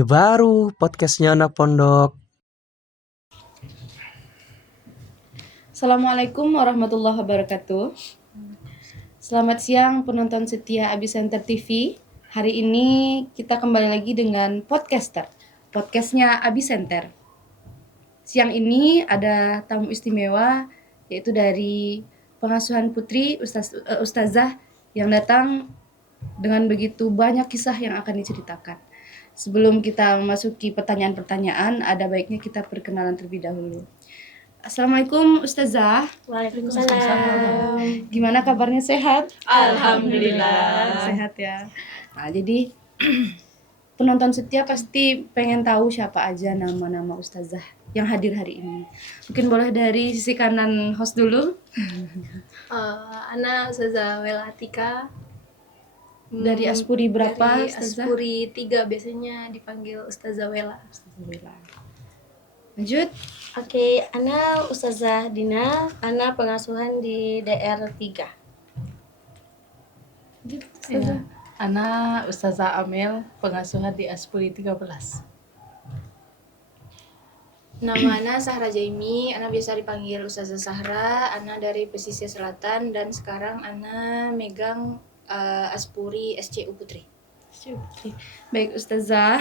Ini baru podcastnya anak pondok. Assalamualaikum warahmatullahi wabarakatuh. Selamat siang penonton setia Abi Center TV. Hari ini kita kembali lagi dengan podcastnya Abi Center. Siang ini ada tamu istimewa, yaitu dari pengasuhan putri Ustazah yang datang dengan begitu banyak kisah yang akan diceritakan. Sebelum kita memasuki pertanyaan-pertanyaan, ada baiknya kita perkenalan terlebih dahulu. Assalamualaikum Ustazah. Waalaikumsalam. Gimana kabarnya, sehat? Alhamdulillah. Sehat ya. Nah, jadi penonton setia pasti pengen tahu siapa aja nama-nama Ustazah yang hadir hari ini. Mungkin boleh dari sisi kanan host dulu. Ana Ustazah Wela Atika. Dari Aspuri berapa, Dari Ustazah? Aspuri 3, biasanya dipanggil Ustazah Wela. Lanjut. Oke, Ana Ustazah Dina, Ana pengasuhan di DR 3. Ustazah. Ana Ustazah Amel, pengasuhan di Aspuri 13. Nama Ana Sahra Jaimi, Ana biasa dipanggil Ustazah Sahra. Ana dari pesisir selatan dan sekarang Ana megang Aspuri SCU Putri. Baik Ustazah.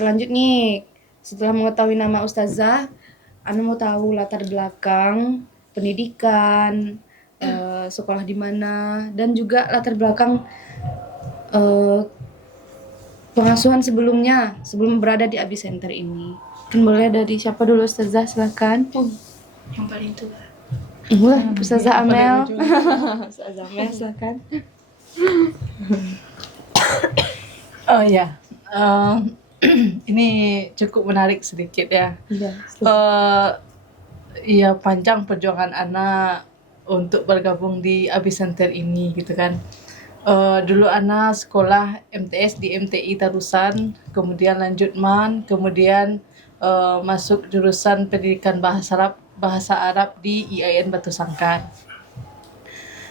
Lanjut nih. Setelah mengetahui nama Ustazah, Ana mau tahu latar belakang pendidikan, sekolah di mana, dan juga latar belakang pengasuhan sebelumnya sebelum berada di Abi Center ini. Mungkin boleh dari siapa dulu, Ustazah? Silakan. Yang paling tua. Ustazah Amel. Ustazah Amel, silakan. Oh ya, ini cukup menarik sedikit ya. Iya, panjang perjuangan Ana untuk bergabung di Abi Center ini gitu kan. Dulu Ana sekolah MTS di MTI Tarusan, kemudian lanjut MAN, kemudian masuk jurusan pendidikan bahasa Arab di IAIN Batu Sangkan.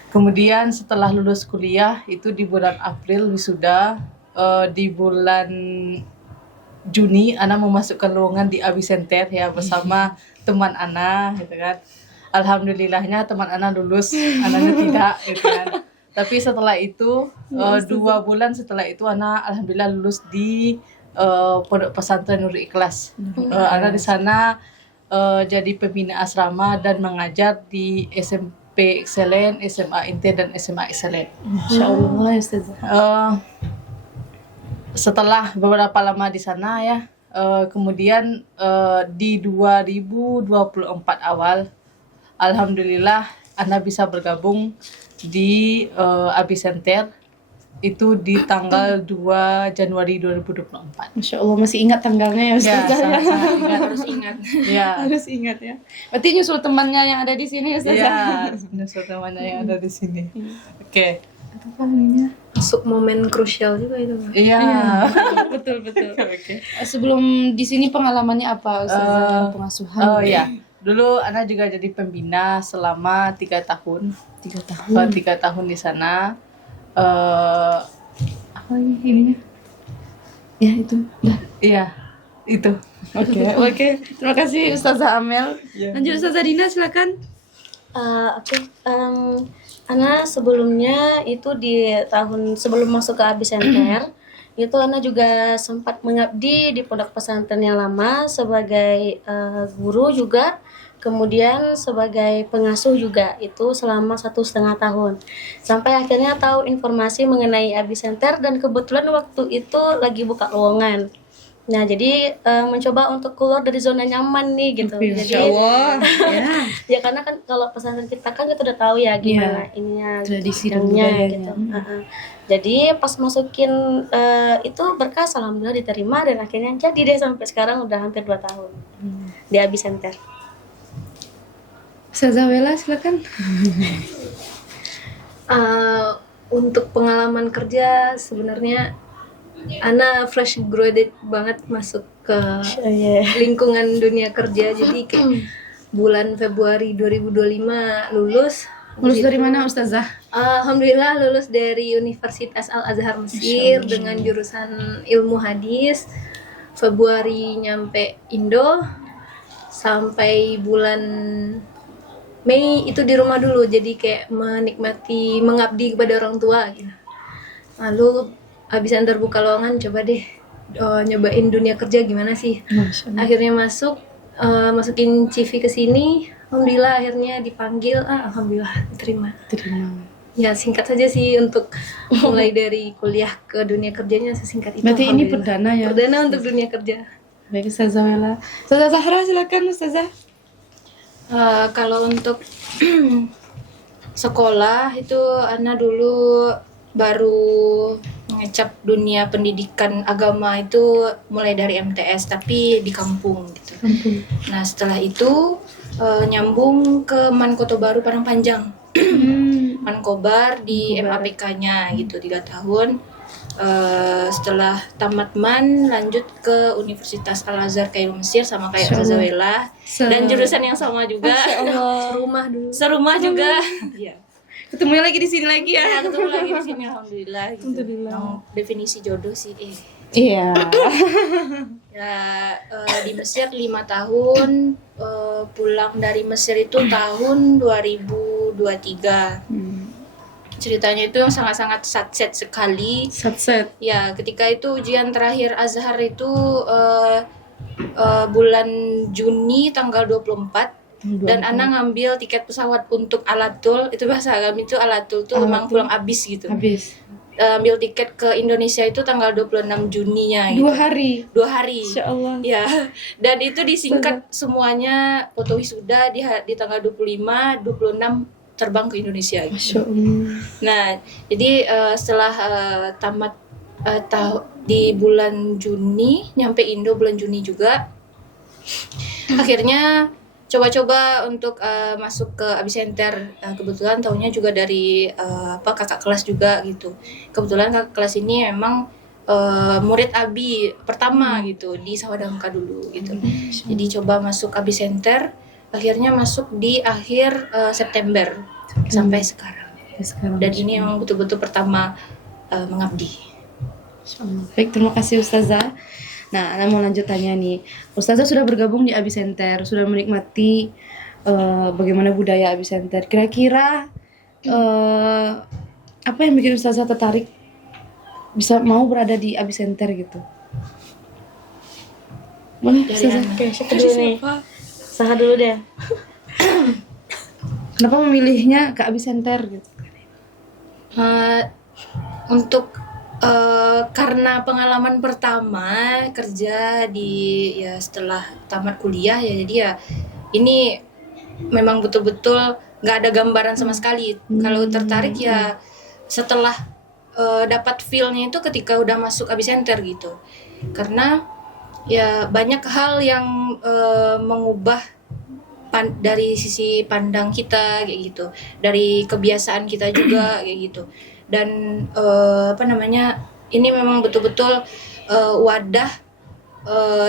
Kemudian setelah lulus kuliah itu di bulan April wisuda, di bulan Juni Ana memasukkan lowongan di Abi Center ya bersama teman Ana gitu kan. Alhamdulillahnya teman Ana lulus, Ananya tidak gitu kan. Tapi setelah itu 2 bulan setelah itu Ana alhamdulillah lulus di Pondok Pesantren Nurul Ikhlas. Ana di sana jadi pembina asrama dan mengajar di SMP Excellent, SMA Inter dan SMA Excellent. Insyaallah ya Ustazah. Setelah beberapa lama di sana ya, kemudian di 2024 awal, alhamdulillah Ana bisa bergabung di Abi Center itu di tanggal 2 Januari 2024. Masya Allah, masih ingat tanggalnya ya Ya, Ustazah? sangat ingat. Harus ingat. Ya, Harus ingat ya. Berarti nyusul temannya yang ada di sini ya Ustazah? ya, nyusul temannya yang ada di sini. Oke. Apa namanya? Masuk momen krusial juga itu. Iya. Betul. Oke. Sebelum di sini pengalamannya apa Ustazah? Pengasuhan? Oh ya, dulu Ana juga jadi pembina selama 3 tahun. 3 tahun. 3 tahun di sana. Apa lagi ininya? Ya itu. Dah. Iya, itu. Oke. Terima kasih Ustazah Amel. Lanjut Ustazah Dina, silakan. Ana sebelumnya itu di tahun sebelum masuk ke Abi Center, itu Ana juga sempat mengabdi di pondok pesantren yang lama sebagai guru juga. Kemudian sebagai pengasuh juga itu selama 1,5 tahun. Sampai akhirnya tahu informasi mengenai Abi Center dan kebetulan waktu itu lagi buka lowongan. Nah, jadi mencoba untuk keluar dari zona nyaman nih gitu. Masya Allah. Ya. Ya karena kan kalau pesantren kita kan kita udah tahu ya gimana ininya Tradisi dan bidangnya budayanya. gitu. Jadi pas masukin itu berkas alhamdulillah diterima dan akhirnya jadi deh sampai sekarang udah hampir 2 tahun di Abi Center. Ustazah Wela, silakan. Untuk pengalaman kerja sebenarnya Ana fresh graduate banget masuk ke lingkungan dunia kerja. Jadi kayak bulan Februari 2025 lulus, Lulus dari mana Ustazah? Alhamdulillah lulus dari Universitas Al-Azhar Mesir dengan jurusan ilmu hadis. Februari nyampe Indo, sampai bulan Mei itu di rumah dulu, jadi kayak menikmati mengabdi kepada orang tua gitu. Lalu habis antar buka lowongan, coba deh nyobain dunia kerja gimana sih. Akhirnya masukin CV ke sini. Alhamdulillah akhirnya dipanggil. Alhamdulillah diterima. Ya singkat saja sih untuk mulai dari kuliah ke dunia kerjanya, sesingkat itu. Berarti ini alhamdulillah. perdana ya? Perdana untuk dunia kerja. Baik Ustazah Wela. Ustazah Zahra silakan Ustazah. Kalau untuk sekolah itu Ana dulu baru mengecap dunia pendidikan agama itu mulai dari MTS tapi di kampung gitu. Nah setelah itu nyambung ke Mankoto Baru Padang Panjang. Mankobar di MAPK-nya gitu 3 tahun. Setelah tamat MAN lanjut ke Universitas Al-Azhar Kairo Mesir sama kayak Ustazah Wela dan jurusan yang sama juga. Rumah dulu. Serumah juga. Iya. Ketemu lagi di sini lagi ya. Ya, ketemu lagi di sini alhamdulillah gitu. Definisi jodoh sih Iya. Ya di Mesir 5 tahun, pulang dari Mesir itu tahun 2023. Ceritanya itu yang sangat-sangat satset sekali. Satset. Ya, ketika itu ujian terakhir Azhar itu bulan Juni tanggal 24 dan Ana ngambil tiket pesawat untuk Alatul. Itu bahasa kami itu Alatul tuh memang pulang abis gitu. Habis. Ambil tiket ke Indonesia itu tanggal 26 Juninya gitu. 2 hari. 2 hari. Insya Allah. Ya, dan itu disingkat semuanya foto wisuda di tanggal 25, 26 terbang ke Indonesia gitu. Masya Allah. Nah, jadi setelah tamat di bulan Juni, nyampe Indo bulan Juni juga, akhirnya coba-coba untuk masuk ke Abisenter. Kebetulan tahunya juga dari kakak kelas juga gitu. Kebetulan kakak kelas ini memang murid Abi pertama gitu di Sawadamka dulu gitu. Jadi coba masuk Abisenter, akhirnya masuk di akhir September sampai sekarang. Dan ini memang betul-betul pertama mengabdi. Baik, terima kasih Ustazah. Nah, Ana mau lanjut tanya nih. Ustazah sudah bergabung di Abisenter, sudah menikmati bagaimana budaya Abisenter. Kira-kira apa yang bikin Ustazah tertarik bisa mau berada di Abisenter gitu? Boleh, Ustazah? Oke, siapa dulu nih? Saha dulu deh. Kenapa memilihnya ke Abisenter gitu? Untuk karena pengalaman pertama kerja di setelah tamat kuliah ya, jadi ya ini memang betul-betul nggak ada gambaran sama sekali. Kalau tertarik ya setelah dapat feel-nya itu ketika udah masuk Abisenter gitu, karena ya banyak hal yang mengubah dari sisi pandang kita kayak gitu, dari kebiasaan kita juga kayak gitu. Dan ini memang betul-betul wadah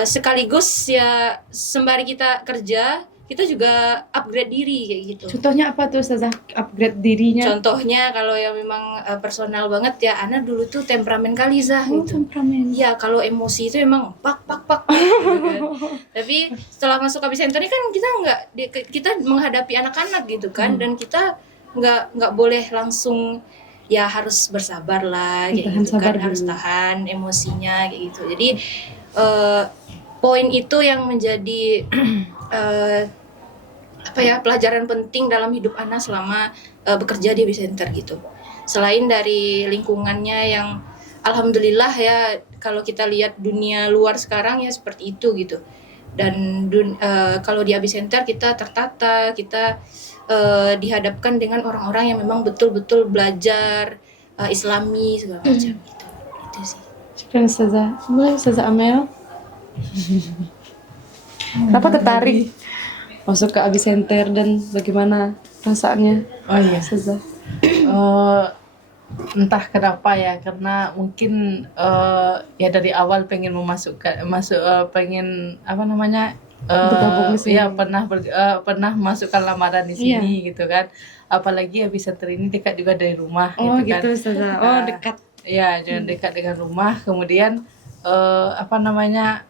sekaligus ya sembari kita kerja kita juga upgrade diri kayak gitu. Contohnya apa tuh Ustazah upgrade dirinya? Contohnya kalau yang memang personal banget ya, Ana dulu tuh temperamen kali Zah gitu. Temperamen. Ya kalau emosi itu emang pak gitu kan. Tapi setelah masuk Abisenter ini kan kita menghadapi anak-anak gitu kan, dan kita nggak boleh langsung ya harus bersabar lah kayak gitu kan, harus tahan emosinya kayak gitu. Jadi poin itu yang menjadi pelajaran penting dalam hidup Ana selama bekerja di Abisenter gitu. Selain dari lingkungannya yang alhamdulillah ya, kalau kita lihat dunia luar sekarang ya seperti itu gitu. Dan kalau di Abisenter kita tertata, kita dihadapkan dengan orang-orang yang memang betul-betul belajar Islami segala macam gitu. Itu sih. Syukran Ustazah. Boleh Ustazah Amel? Kenapa tertarik masuk ke Abisenter dan bagaimana perasaannya? Oh iya. Ustazah. Entah kenapa ya, karena mungkin ya dari awal pengen pengen Bergabung di sini. ya pernah masukkan lamaran di sini gitu kan. apalagi Abisenter ini dekat juga dari rumah Oh gitu kan. gitu Ustazah. Oh Ah, dekat. Ya, jangan dekat dengan rumah. Kemudian apa namanya,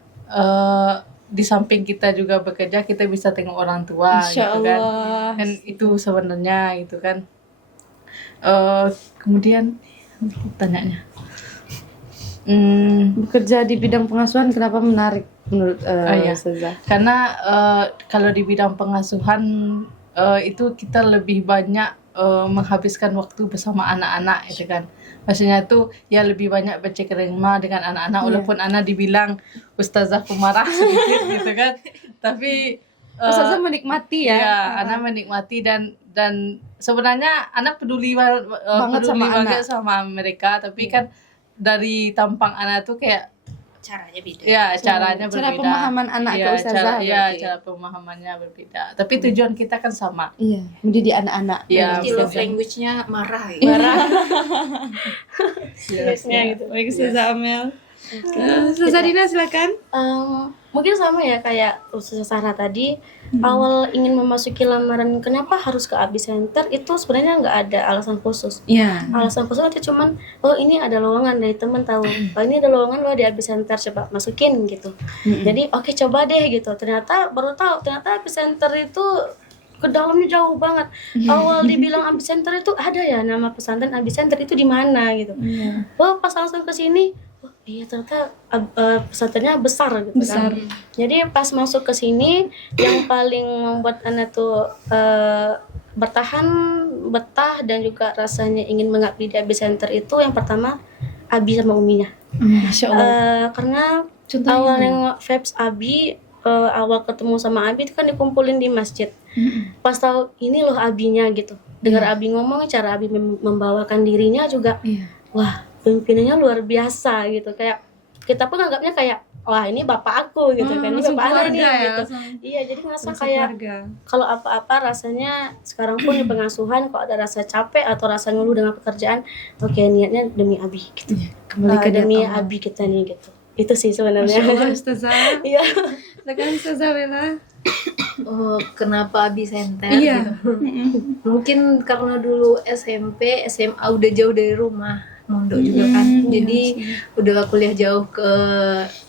di samping kita juga bekerja, kita bisa tengok orang tua Insya gitu kan. Allah. Kan itu sebenarnya gitu kan. Kemudian tanyanya. Bekerja di bidang pengasuhan kenapa menarik menurut Iya. Ustazah? Karena kalau di bidang pengasuhan itu kita lebih banyak menghabiskan waktu bersama anak-anak gitu kan. Maksudnya tuh ya lebih banyak bercengkrama dengan anak-anak, walaupun anak dibilang ustazah pemarah sedikit gitu kan. Tapi Ustazah menikmati ya. ya, anak menikmati dan sebenarnya anak peduli Banget peduli sama banget anak. sama mereka, tapi kan dari tampang anak tuh kayak Caranya beda. ya caranya Cara berbeda. pemahaman anak ke Iya, ustazah berarti. cara pemahamannya berbeda. Tapi tujuan kita kan sama. Iya, mendidik anak-anak. Iya, Berarti love ustazah. language-nya marah ya. Ya, gitu. Baik Ustazah Amel. Ustazah Dina silakan. Mungkin sama ya kayak Ustazah Sarah tadi, awal ingin memasuki lamaran kenapa harus ke Abisenter itu sebenarnya nggak ada alasan khusus. Iya. Alasan khusus itu cuman oh ini ada lowongan dari temen tahu, oh ini ada lowongan lo di Abisenter, coba masukin gitu. Jadi oke coba deh gitu. Ternyata baru tahu ternyata Abisenter itu ke dalamnya jauh banget. Awal dibilang Abisenter itu ada ya nama pesantren Abisenter itu di mana gitu. Oh pas langsung ke sini, oh iya ternyata pesantrennya besar gitu Besar. kan. Jadi pas masuk ke sini yang paling membuat anak tuh bertahan, betah dan juga rasanya ingin mengabdi di Abisenter itu yang pertama Abi sama Uminya. Masya Allah. Karena Contohnya awal gimana? nengok Vibes Abi, awal ketemu sama Abi itu kan dikumpulin di masjid. Pas tahu ini loh Abinya gitu. Dengar Abi ngomong, cara Abi membawakan dirinya juga, Iya. wah pimpinannya luar biasa gitu. Kayak kita pun anggapnya kayak wah ini bapak aku gitu kan, ini langsung bapak Ana nih keluarga ya, gitu. langsung- Iya jadi ngerasa langsung kayak keluarga. kalau apa-apa rasanya sekarang pun di pengasuhan kalau ada rasa capek atau rasa ngeluh dengan pekerjaan, oke niatnya demi Abi gitu. Kembali ke Demi dia Allah. Abi kita nih gitu. Itu sih sebenarnya. Masya Allah Ustazah. Iya. Silakan Ustazah Bella. Oh, kenapa Abisenter Iya. gitu? Mungkin karena dulu SMP, SMA udah jauh dari rumah, mondok juga kan. Jadi udah kuliah jauh ke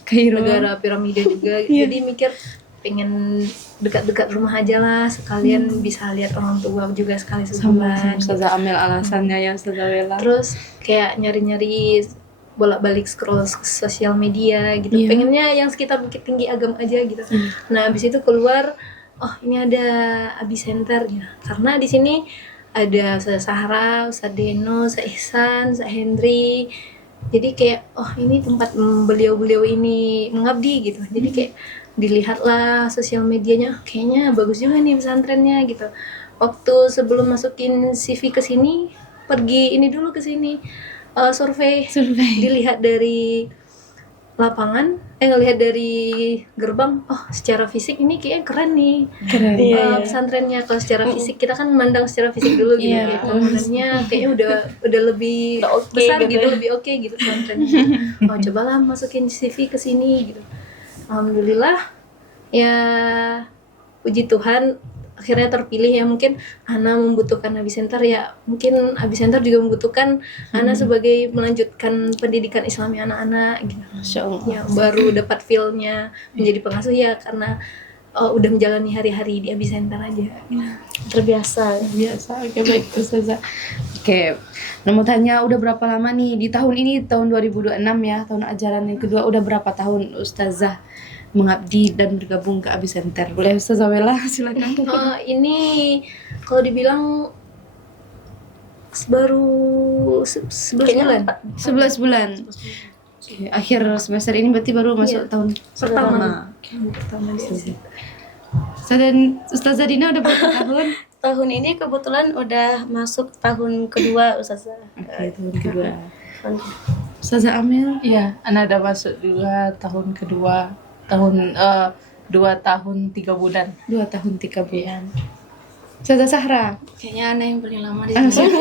Kairo. negara piramida juga. Jadi mikir pengen dekat-dekat rumah aja lah, sekalian bisa lihat orang tua juga sekali Sama sebulan. Ustazah Amel alasannya ya Ustazah Bella. Terus kayak nyari-nyari bolak-balik scroll sosial media gitu. Iya. Pengennya yang sekitar Bukit Tinggi Agam aja gitu. Nah, habis itu keluar, oh ini ada Abisenter gitu. Karena di sini ada Ustaz Sahra, Ustaz Deno, Ustaz Ihsan, Ustaz Hendri. Jadi kayak oh ini tempat beliau-beliau ini mengabdi gitu. Jadi kayak dilihatlah sosial medianya, "Oh, kayaknya bagus juga nih pesantrennya gitu. Waktu sebelum masukin CV ke sini, pergi ini dulu ke sini. Survei, dilihat dari lapangan, ngelihat dari gerbang, oh secara fisik ini kayaknya keren nih. Keren. Pesantrennya kalau secara fisik kita kan memandang secara fisik dulu gitu, Iya. kayak bangunannya kayaknya udah lebih Udah oke besar gitu gitu, ya. lebih oke gitu pesantrennya. Oh cobalah masukin CV ke sini gitu. Alhamdulillah ya puji Tuhan akhirnya terpilih ya. Mungkin Ana membutuhkan Abisenter ya, mungkin Abisenter juga membutuhkan Ana sebagai melanjutkan pendidikan Islami anak-anak gitu. Masya Allah. Ya baru dapat feel-nya menjadi pengasuh ya karena udah menjalani hari-hari di Abisenter aja. Terbiasa. Biasa. Oke baik Ustazah. Oke. Nah, mau tanya udah berapa lama nih di tahun ini, tahun 2026 ya, tahun ajaran yang kedua, udah berapa tahun Ustazah mengabdi dan bergabung ke Abisenter? Boleh Ustazah Bella silakan. Ini kalau dibilang baru 11 bulan. 11 bulan. Oke, akhir semester ini berarti baru masuk tahun pertama. Pertama di Abisenter. Ustazah Dina udah berapa tahun? Tahun ini kebetulan udah masuk tahun kedua Ustazah. Oke, tahun kedua. Ustazah Amel? Iya, Ana udah masuk juga tahun kedua, 2 tahun 3 bulan. 2 tahun 3 bulan. Ustazah Sahra? Kayaknya Ana yang paling lama di sini.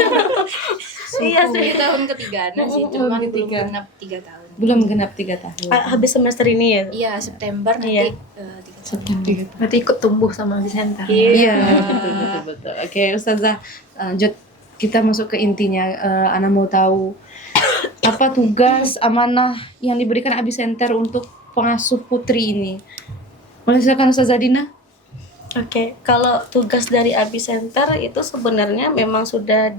Iya sih. Ini tahun ketiga Ana sih, cuma belum ketiga. genap 3 tahun. Belum genap 3 tahun. Habis semester ini ya. Iya, September nanti Iya. 3 tahun. Berarti ikut tumbuh sama Abisenter. Iya, betul. Oke, Ustazah Lanjut, kita masuk ke intinya. Ana mau tahu apa tugas amanah yang diberikan Abi Center untuk pengasuh putri ini. Boleh silakan Ustazah Dina. Oke, kalau tugas dari Abi Center itu sebenarnya memang sudah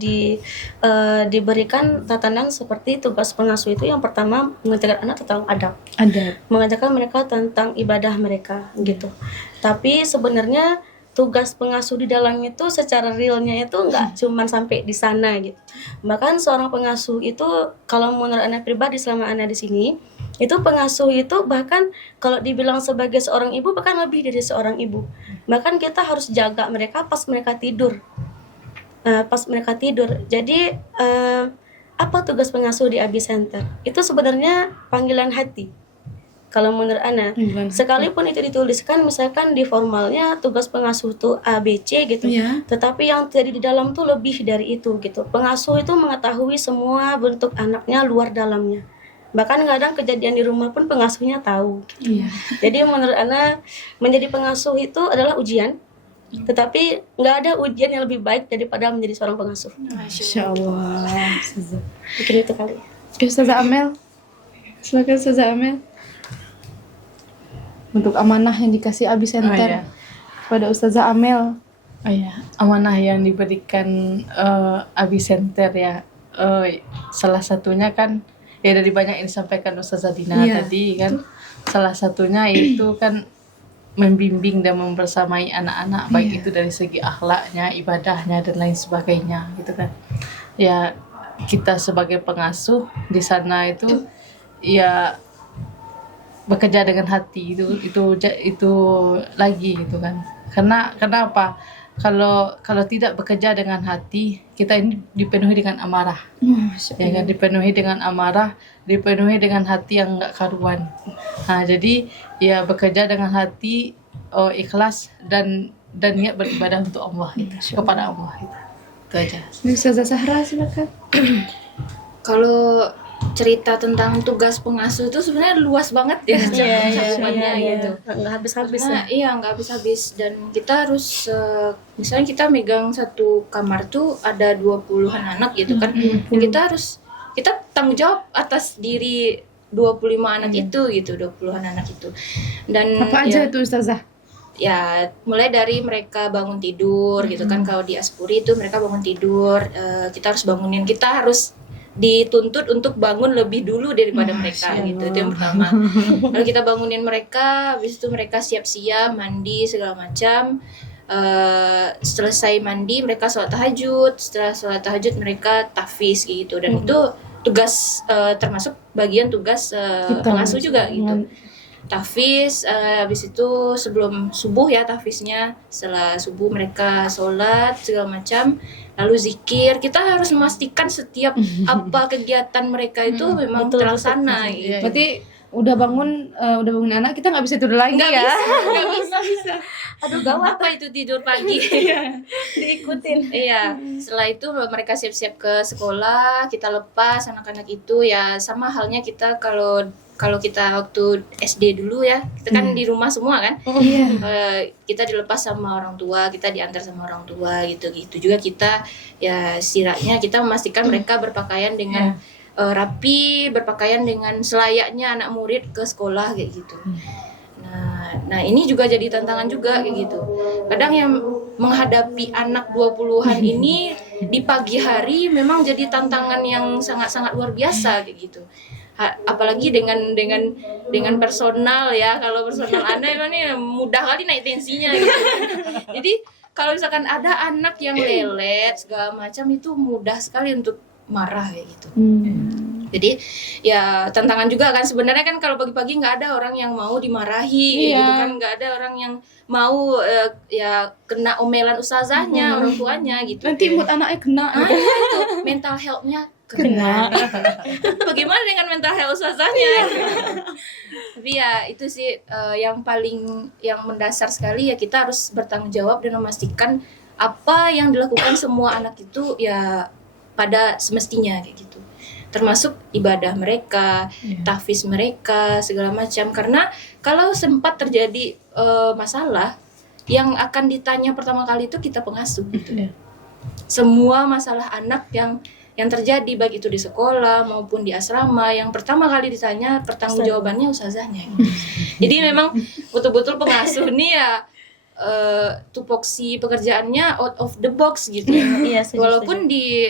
diberikan tatanan seperti tugas pengasuh itu. Yang pertama, mengajarkan anak tentang adab, mengajarkan mereka tentang ibadah mereka gitu. Tapi sebenarnya tugas pengasuh di dalam itu secara realnya itu nggak cuman sampai di sana gitu. Bahkan seorang pengasuh itu, kalau menurut anak pribadi selama anak di sini, itu pengasuh itu bahkan kalau dibilang sebagai seorang ibu bahkan lebih dari seorang ibu. Bahkan kita harus jaga mereka pas mereka tidur. Jadi apa tugas pengasuh di Abi Center? Itu sebenarnya panggilan hati. Kalau menurut Ana, sekalipun itu dituliskan misalkan di formalnya tugas pengasuh tuh A, B, C gitu. Tetapi yang terjadi di dalam tuh lebih dari itu gitu. Pengasuh itu mengetahui semua bentuk anaknya luar dalamnya. Bahkan kadang kejadian di rumah pun pengasuhnya tahu. Jadi menurut Ana, menjadi pengasuh itu adalah ujian. Tetapi nggak ada ujian yang lebih baik daripada menjadi seorang pengasuh. Masya Allah. Mungkin itu kali. Ustazah Amel. Silakan Ustazah Amel. Untuk amanah yang dikasih Abi Center kepada Ustazah Amel. Amanah yang diberikan Abi Center ya. Salah satunya kan ya dari banyak yang disampaikan Ustazah Dina tadi kan, salah satunya itu kan membimbing dan membersamai anak-anak, baik itu dari segi akhlaknya, ibadahnya dan lain sebagainya gitu kan. Ya kita sebagai pengasuh di sana itu ya bekerja dengan hati itu lagi gitu kan. Kenapa? Kalau tidak bekerja dengan hati, kita ini dipenuhi dengan amarah. Ya kan, dipenuhi dengan amarah, dipenuhi dengan hati yang enggak karuan. Jadi ya bekerja dengan hati ikhlas dan niat beribadah untuk Allah gitu, kepada Allah gitu. Itu aja. Ustazah Sahra silakan. Kalau cerita tentang tugas pengasuh itu sebenarnya luas banget ya cakupannya gitu. Nggak habis-habis Nah, iya nggak habis-habis, dan kita harus misalnya kita megang satu kamar tuh ada 20-an anak gitu kan. Dan kita tanggung jawab atas diri 25 anak itu gitu, 20-an anak itu. Dan Apa aja itu Ustazah? Ya mulai dari mereka bangun tidur gitu kan. Kalau di Aspuri itu mereka bangun tidur, kita harus bangunin, kita harus dituntut untuk bangun lebih dulu daripada mereka gitu. Itu yang pertama. Lalu kita bangunin mereka, habis itu mereka siap-siap mandi segala macam. Selesai mandi mereka sholat tahajud, setelah sholat tahajud mereka tahfiz gitu. Dan itu tugas termasuk bagian tugas pengasuh juga gitu. Tahfiz, habis itu sebelum subuh ya tahfiznya, setelah subuh mereka sholat segala macam, lalu zikir. Kita harus memastikan setiap apa kegiatan mereka itu memang terlaksana gitu. Berarti udah bangun anak, kita nggak bisa tidur lagi ya? Nggak bisa. Aduh gawat, apa itu tidur pagi. diikutin. Iya, setelah itu mereka siap-siap ke sekolah, kita lepas anak-anak itu ya, sama halnya kita kalau kita waktu SD dulu ya, kita kan di rumah semua kan. Kita dilepas sama orang tua, kita diantar sama orang tua gitu juga kita ya, setidaknya kita memastikan mereka berpakaian dengan rapi, berpakaian dengan selayaknya anak murid ke sekolah kayak gitu. Nah ini juga jadi tantangan juga kayak gitu. Kadang yang menghadapi anak 20-an ini di pagi hari memang jadi tantangan yang sangat-sangat luar biasa kayak gitu. Apalagi dengan personal ya. Kalau personal Anda ini mudah kali naik tensinya gitu. Jadi kalau misalkan ada anak yang lelet segala macam, itu mudah sekali untuk marah kayak gitu. Jadi ya tantangan juga kan sebenarnya kan. Kalau pagi-pagi nggak ada orang yang mau dimarahi gitu kan, nggak ada orang yang mau ya kena omelan ustazahnya, orang tuanya gitu. Nanti mood anaknya kena. Itu mental health-nya kena. Bagaimana dengan mental health ustazahnya? Tapi ya itu sih yang mendasar sekali ya, kita harus bertanggung jawab dan memastikan apa yang dilakukan semua anak itu ya pada semestinya kayak gitu. Termasuk ibadah mereka, tahfiz mereka, segala macam. Karena kalau sempat terjadi masalah, yang akan ditanya pertama kali itu kita pengasuh gitu. semua masalah anak yang terjadi baik itu di sekolah maupun di asrama, yang pertama kali ditanya pertanggungjawabannya ustazahnya. Jadi memang betul-betul pengasuh nih ya tupoksi pekerjaannya out of the box gitu ya. Iya, setuju, Walaupun di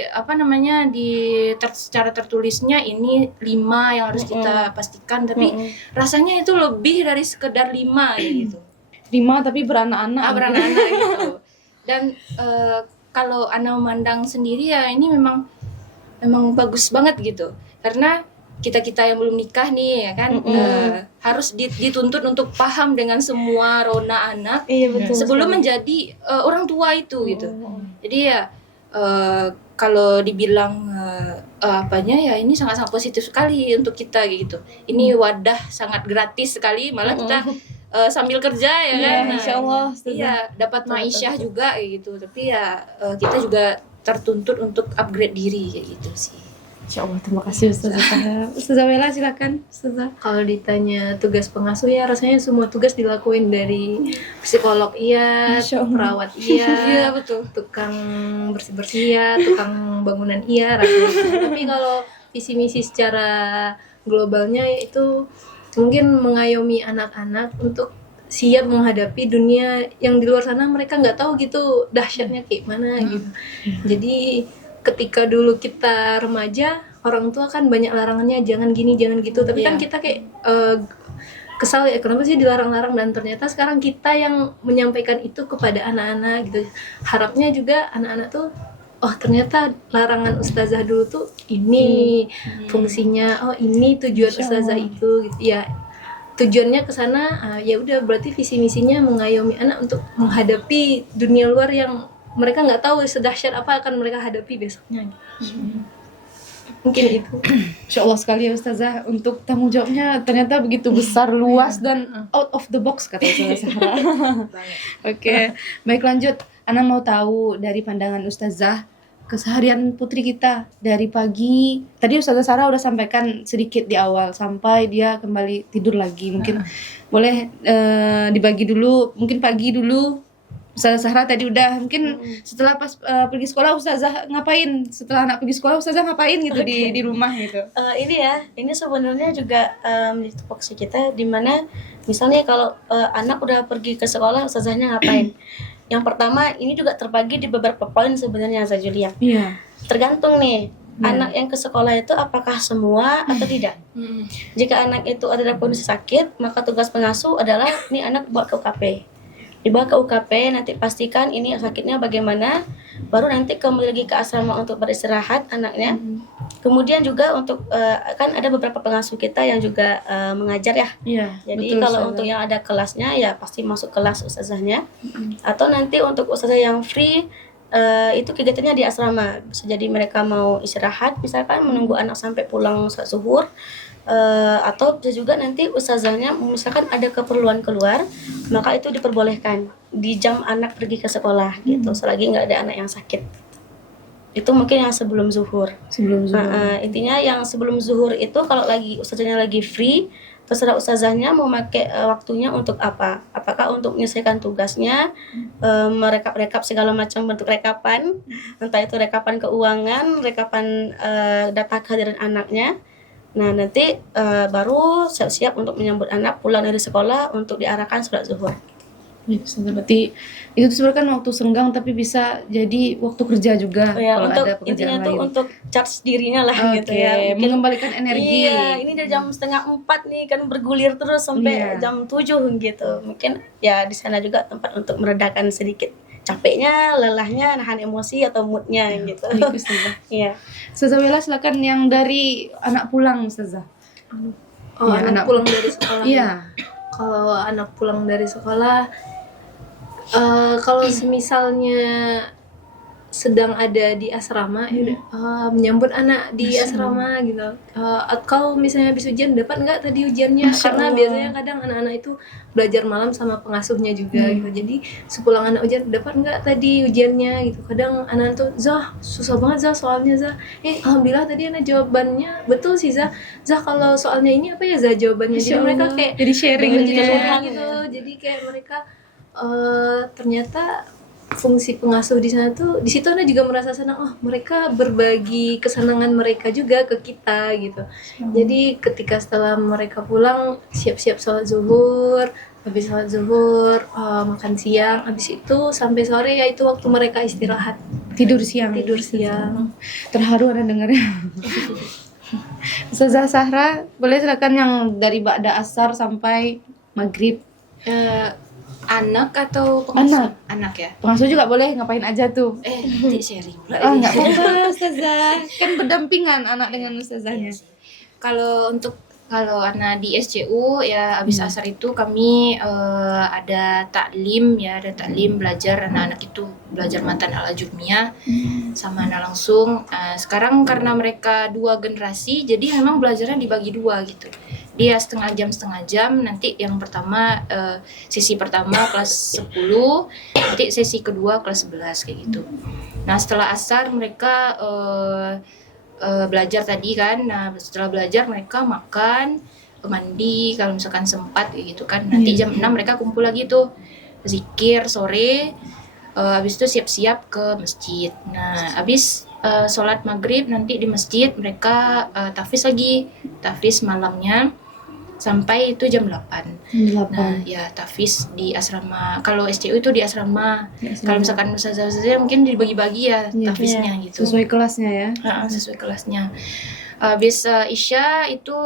secara tertulisnya ini 5 yang harus kita pastikan, tapi rasanya itu lebih dari sekedar 5 gitu. 5 tapi beranak-anak. Beranak-anak gitu. Dan kalau Ana memandang sendiri ya ini memang bagus banget gitu. Karena kita yang belum nikah nih ya kan harus dituntut untuk paham dengan semua rona anak sebelum menjadi orang tua itu gitu. Jadi ya kalau dibilang ya ini sangat-sangat positif sekali untuk kita gitu. Ini wadah sangat gratis sekali, malah kita sambil kerja ya kan. Nah, insyaallah. Iya, dapat ma'isyah juga kayak gitu. Tapi ya kita juga tertuntut untuk upgrade diri kayak gitu sih. Insyaallah, terima kasih Ustazah Sarah. Ustazah Wela silakan, Ustazah. Kalau ditanya tugas pengasuh ya rasanya semua tugas dilakuin, dari psikolog iya, Masya Allah. perawat iya, Iya, betul. tukang bersih-bersih iya, tukang bangunan iya rasanya. Tapi kalau visi misi secara globalnya itu mungkin mengayomi anak-anak untuk siap menghadapi dunia yang di luar sana, mereka nggak tahu gitu dahsyatnya kayak mana gitu. Jadi ketika dulu kita remaja, orang tua kan banyak larangannya, jangan gini jangan gitu, tapi kan kita kayak kesal ya kenapa sih dilarang-larang, dan ternyata sekarang kita yang menyampaikan itu kepada anak-anak gitu. Harapnya juga anak-anak tuh oh ternyata larangan ustazah dulu tuh ini fungsinya, oh ini tujuan ustazah itu gitu ya. Tujuannya ke sana ya udah, berarti visi misinya mengayomi anak untuk menghadapi dunia luar yang mereka nggak tahu sedahsyat apa akan mereka hadapi besoknya. Mungkin itu. Insyaallah sekali ya Ustazah, untuk tanggung jawabnya ternyata begitu besar, luas dan out of the box kata Ustazah Sarah. Oke, baik lanjut. Ana mau tahu dari pandangan Ustazah keseharian putri kita dari pagi. Tadi Ustazah Sarah udah sampaikan sedikit di awal sampai dia kembali tidur lagi. Mungkin boleh dibagi dulu, mungkin pagi dulu. Ustazah Sarah tadi udah, mungkin setelah pas pergi sekolah Ustazah ngapain? Setelah anak pergi sekolah Ustazah ngapain gitu di rumah gitu? Ini sebenarnya juga menjadi tupoksi kita, dimana misalnya kalau anak udah pergi ke sekolah, ustazahnya ngapain? Yang pertama, ini juga terbagi di beberapa poin sebenarnya, Za Julia. Iya. Tergantung nih, anak yang ke sekolah itu apakah semua atau tidak. Jika anak itu ada dalam kondisi sakit, maka tugas pengasuh adalah nih anak bawa ke UKP. Dibawa ke UKP, nanti pastikan ini sakitnya bagaimana, baru nanti kembali lagi ke asrama untuk beristirahat anaknya. Kemudian juga untuk kan ada beberapa pengasuh kita yang juga mengajar ya. Iya. Jadi betul, kalau Ustazah. untuk yang ada kelasnya ya pasti masuk kelas ustazahnya. Atau nanti untuk ustazah yang free itu kegiatannya di asrama. Bisa jadi mereka mau istirahat, misalkan menunggu anak sampai pulang saat zuhur. Atau bisa juga nanti ustazahnya misalkan ada keperluan keluar, maka itu diperbolehkan di jam anak pergi ke sekolah gitu, selagi nggak ada anak yang sakit. Itu mungkin yang sebelum zuhur. Intinya yang sebelum zuhur itu kalau lagi ustazahnya lagi free, terserah ustazahnya mau pakai waktunya untuk apa. Apakah untuk menyelesaikan tugasnya, merekap segala macam bentuk rekapan, entah itu rekapan keuangan, rekapan data kehadiran anaknya. Nah nanti baru siap-siap untuk menyambut anak pulang dari sekolah untuk diarahkan sholat zuhur. Ya, Ustazah, berarti itu sebenarnya kan waktu senggang tapi bisa jadi waktu kerja juga Ya, kalau untuk ada pekerjaan intinya tuh lain. untuk charge dirinya lah Oke, gitu ya. Mungkin mengembalikan energi. Iya, ini dari jam 3:30 nih kan bergulir terus sampai Iya. jam 7 gitu. Mungkin ya di sana juga tempat untuk meredakan sedikit capeknya, lelahnya, nahan emosi atau moodnya gitu. Baik, Ustazah. Iya. Ustazah Wela silakan yang dari anak pulang Ustazah. Oh, Iya, anak pulang dari sekolah. Iya. Kalau anak pulang dari sekolah, kalau misalnya sedang ada di asrama, ya udah menyambut anak di asrama gitu. Atau misalnya habis ujian, dapat nggak tadi ujiannya? Karena biasanya kadang anak-anak itu belajar malam sama pengasuhnya juga gitu. Jadi sepulang anak ujian, dapat nggak tadi ujiannya gitu. Kadang anak tuh, Zah susah banget Zah soalnya Zah. Alhamdulillah tadi anak jawabannya betul sih Zah. Zah kalau soalnya ini apa ya Zah jawabannya? Jadi mereka kayak jadi sharing jadi ya. curhat gitu. Jadi kayak mereka ternyata fungsi pengasuh di sana tuh, di situ Ana juga merasa senang. Oh, mereka berbagi kesenangan mereka juga ke kita gitu. Jadi ketika setelah mereka pulang, siap-siap sholat zuhur, habis sholat zuhur, makan siang, habis itu sampai sore ya itu waktu mereka istirahat, Tidur siang. tidur siang. Terharu Ana dengarnya. Ustazah Sahra, boleh silakan yang dari ba'da asar sampai maghrib. Anak atau pengasuh? Anak ya. Pengasuh juga boleh, ngapain aja tuh. Nanti sharing pula. Oh, ini. enggak apa-apa Ustazah. Kan berdampingan anak dengan ustazahnya. Kalau anak di SCU ya habis asar itu kami ada taklim ya, ada taklim belajar anak-anak itu belajar matan al-ajurmiyah sama anak langsung. Sekarang karena mereka 2 generasi jadi memang belajarnya dibagi 2 gitu. Dia setengah jam, nanti yang pertama sesi pertama kelas 10, nanti sesi kedua kelas 11 kayak gitu. Nah, setelah asar mereka belajar tadi kan. Nah, setelah belajar mereka makan, mandi kalau misalkan sempat kayak gitu kan. Nanti jam 6 mereka kumpul lagi tuh zikir sore. Habis itu siap-siap ke masjid. Nah, habis sholat maghrib nanti di masjid mereka tahfiz lagi, tahfiz malamnya sampai itu jam 8. Nah, ya tahfiz di asrama. Kalau SCU itu di asrama. Kalau misalkan ustazah-ustazah mungkin dibagi-bagi ya tahfiznya gitu. Sesuai kelasnya ya. Sesuai kelasnya. Habis Isya itu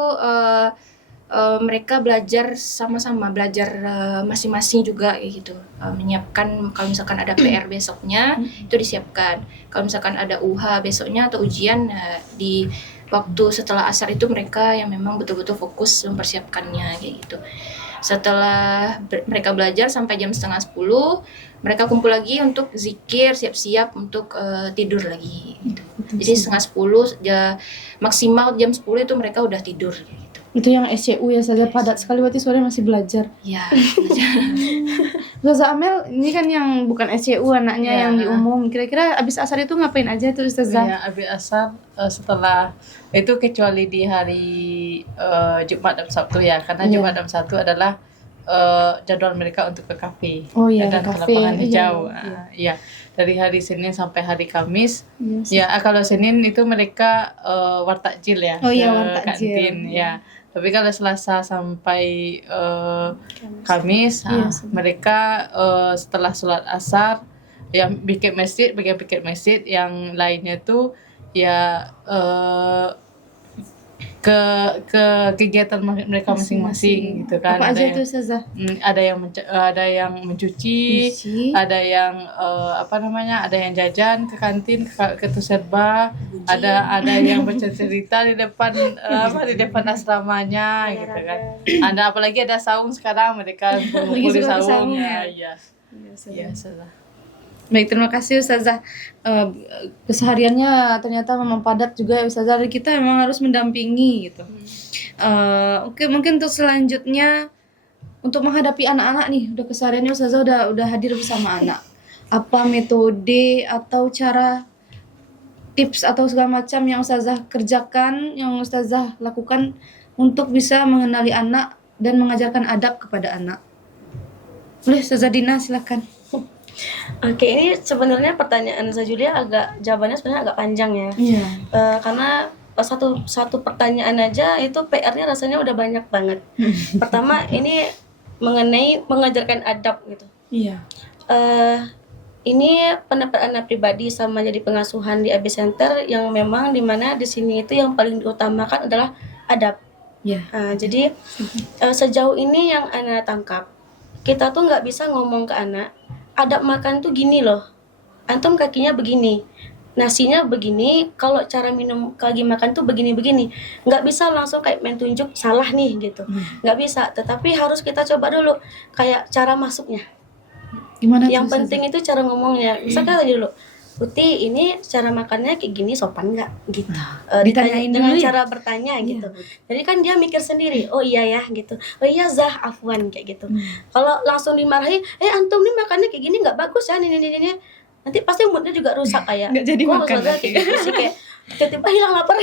mereka belajar sama-sama, belajar masing-masing juga kayak gitu. Menyiapkan kalau misalkan ada PR besoknya itu disiapkan. Kalau misalkan ada UH besoknya atau ujian di waktu setelah asar itu mereka yang memang betul-betul fokus mempersiapkannya kayak gitu. Setelah mereka belajar sampai jam setengah 10, mereka kumpul lagi untuk zikir, siap-siap untuk tidur lagi gitu. Jadi setengah 10 ya, maksimal jam 10 itu mereka udah tidur gitu. Itu yang SCU ya saja padat sekali, berarti sore masih belajar. Ya. Ustazah Amel, ini kan yang bukan SCU anaknya yang di umum. Kira-kira abis asar itu ngapain aja tuh Ustazah? Ya, habis asar setelah itu kecuali di hari Jumat dan Sabtu ya, karena Jumat dan Sabtu adalah jadwal mereka untuk ke kafe. Oh iya, dan ke ke kafe. lapangan hijau. Iya. Ya, dari hari Senin sampai hari Kamis. Yes. Ya, kalau Senin itu mereka wartakjil ya. Oh iya, ke wartakjil. kantin ya. Tapi kalau Selasa sampai Kamis, mereka setelah sholat asar yang bikin masjid, yang lainnya tuh ya ke kegiatan mereka masing-masing gitu kan. Apa Ada aja yang- tuh Ustazah? ada yang mencuci, ada yang ada yang jajan ke kantin, ke Tuserba, ada yang bercerita di depan di depan asramanya gitu kan. Ada apalagi ada saung sekarang, mereka kumpul di suka ke saung saung ya. ya? Iya, salah. Baik, terima kasih Ustazah. Kesehariannya ternyata memang padat juga ya Ustazah. Dan kita memang harus mendampingi gitu. Oke, mungkin untuk selanjutnya untuk menghadapi anak-anak nih, udah kesehariannya Ustazah udah hadir bersama anak. Apa metode atau cara, tips atau segala macam yang Ustazah kerjakan, yang Ustazah lakukan untuk bisa mengenali anak dan mengajarkan adab kepada anak? Boleh Ustazah Dina, silakan. Oke, ini sebenarnya pertanyaan saya Julia jawabannya sebenarnya agak panjang ya. Iya. Karena satu pertanyaan aja itu PR-nya rasanya udah banyak banget. Pertama ini mengenai mengajarkan adab gitu. Iya. Ini pendapat anak pribadi sama jadi pengasuhan di AB Center yang memang dimana di sini itu yang paling diutamakan adalah adab. Iya. Jadi sejauh ini yang anak tangkap, kita tuh nggak bisa ngomong ke anak, adab makan tuh gini loh, antum kakinya begini, nasinya begini, kalau cara minum lagi makan tuh begini-begini. Nggak bisa langsung kayak main tunjuk salah nih gitu, nggak bisa. Tetapi harus kita coba dulu kayak cara masuknya. Gimana Yang tuh, penting itu cara ngomongnya. Misalkan tadi dulu, Putih ini cara makannya kayak gini sopan nggak gitu. ditanyain Dengan dulu ya? cara bertanya gitu. Jadi kan dia mikir sendiri, oh iya ya gitu. Oh iya Zah, afwan kayak gitu. Kalau langsung dimarahi, antum nih makannya kayak gini nggak bagus ya, ini. Nanti pasti moodnya juga rusak kayak. Nggak jadi kok makan Ustazah nanti. kayak gitu sih, kayak tiba-tiba hilang lapar.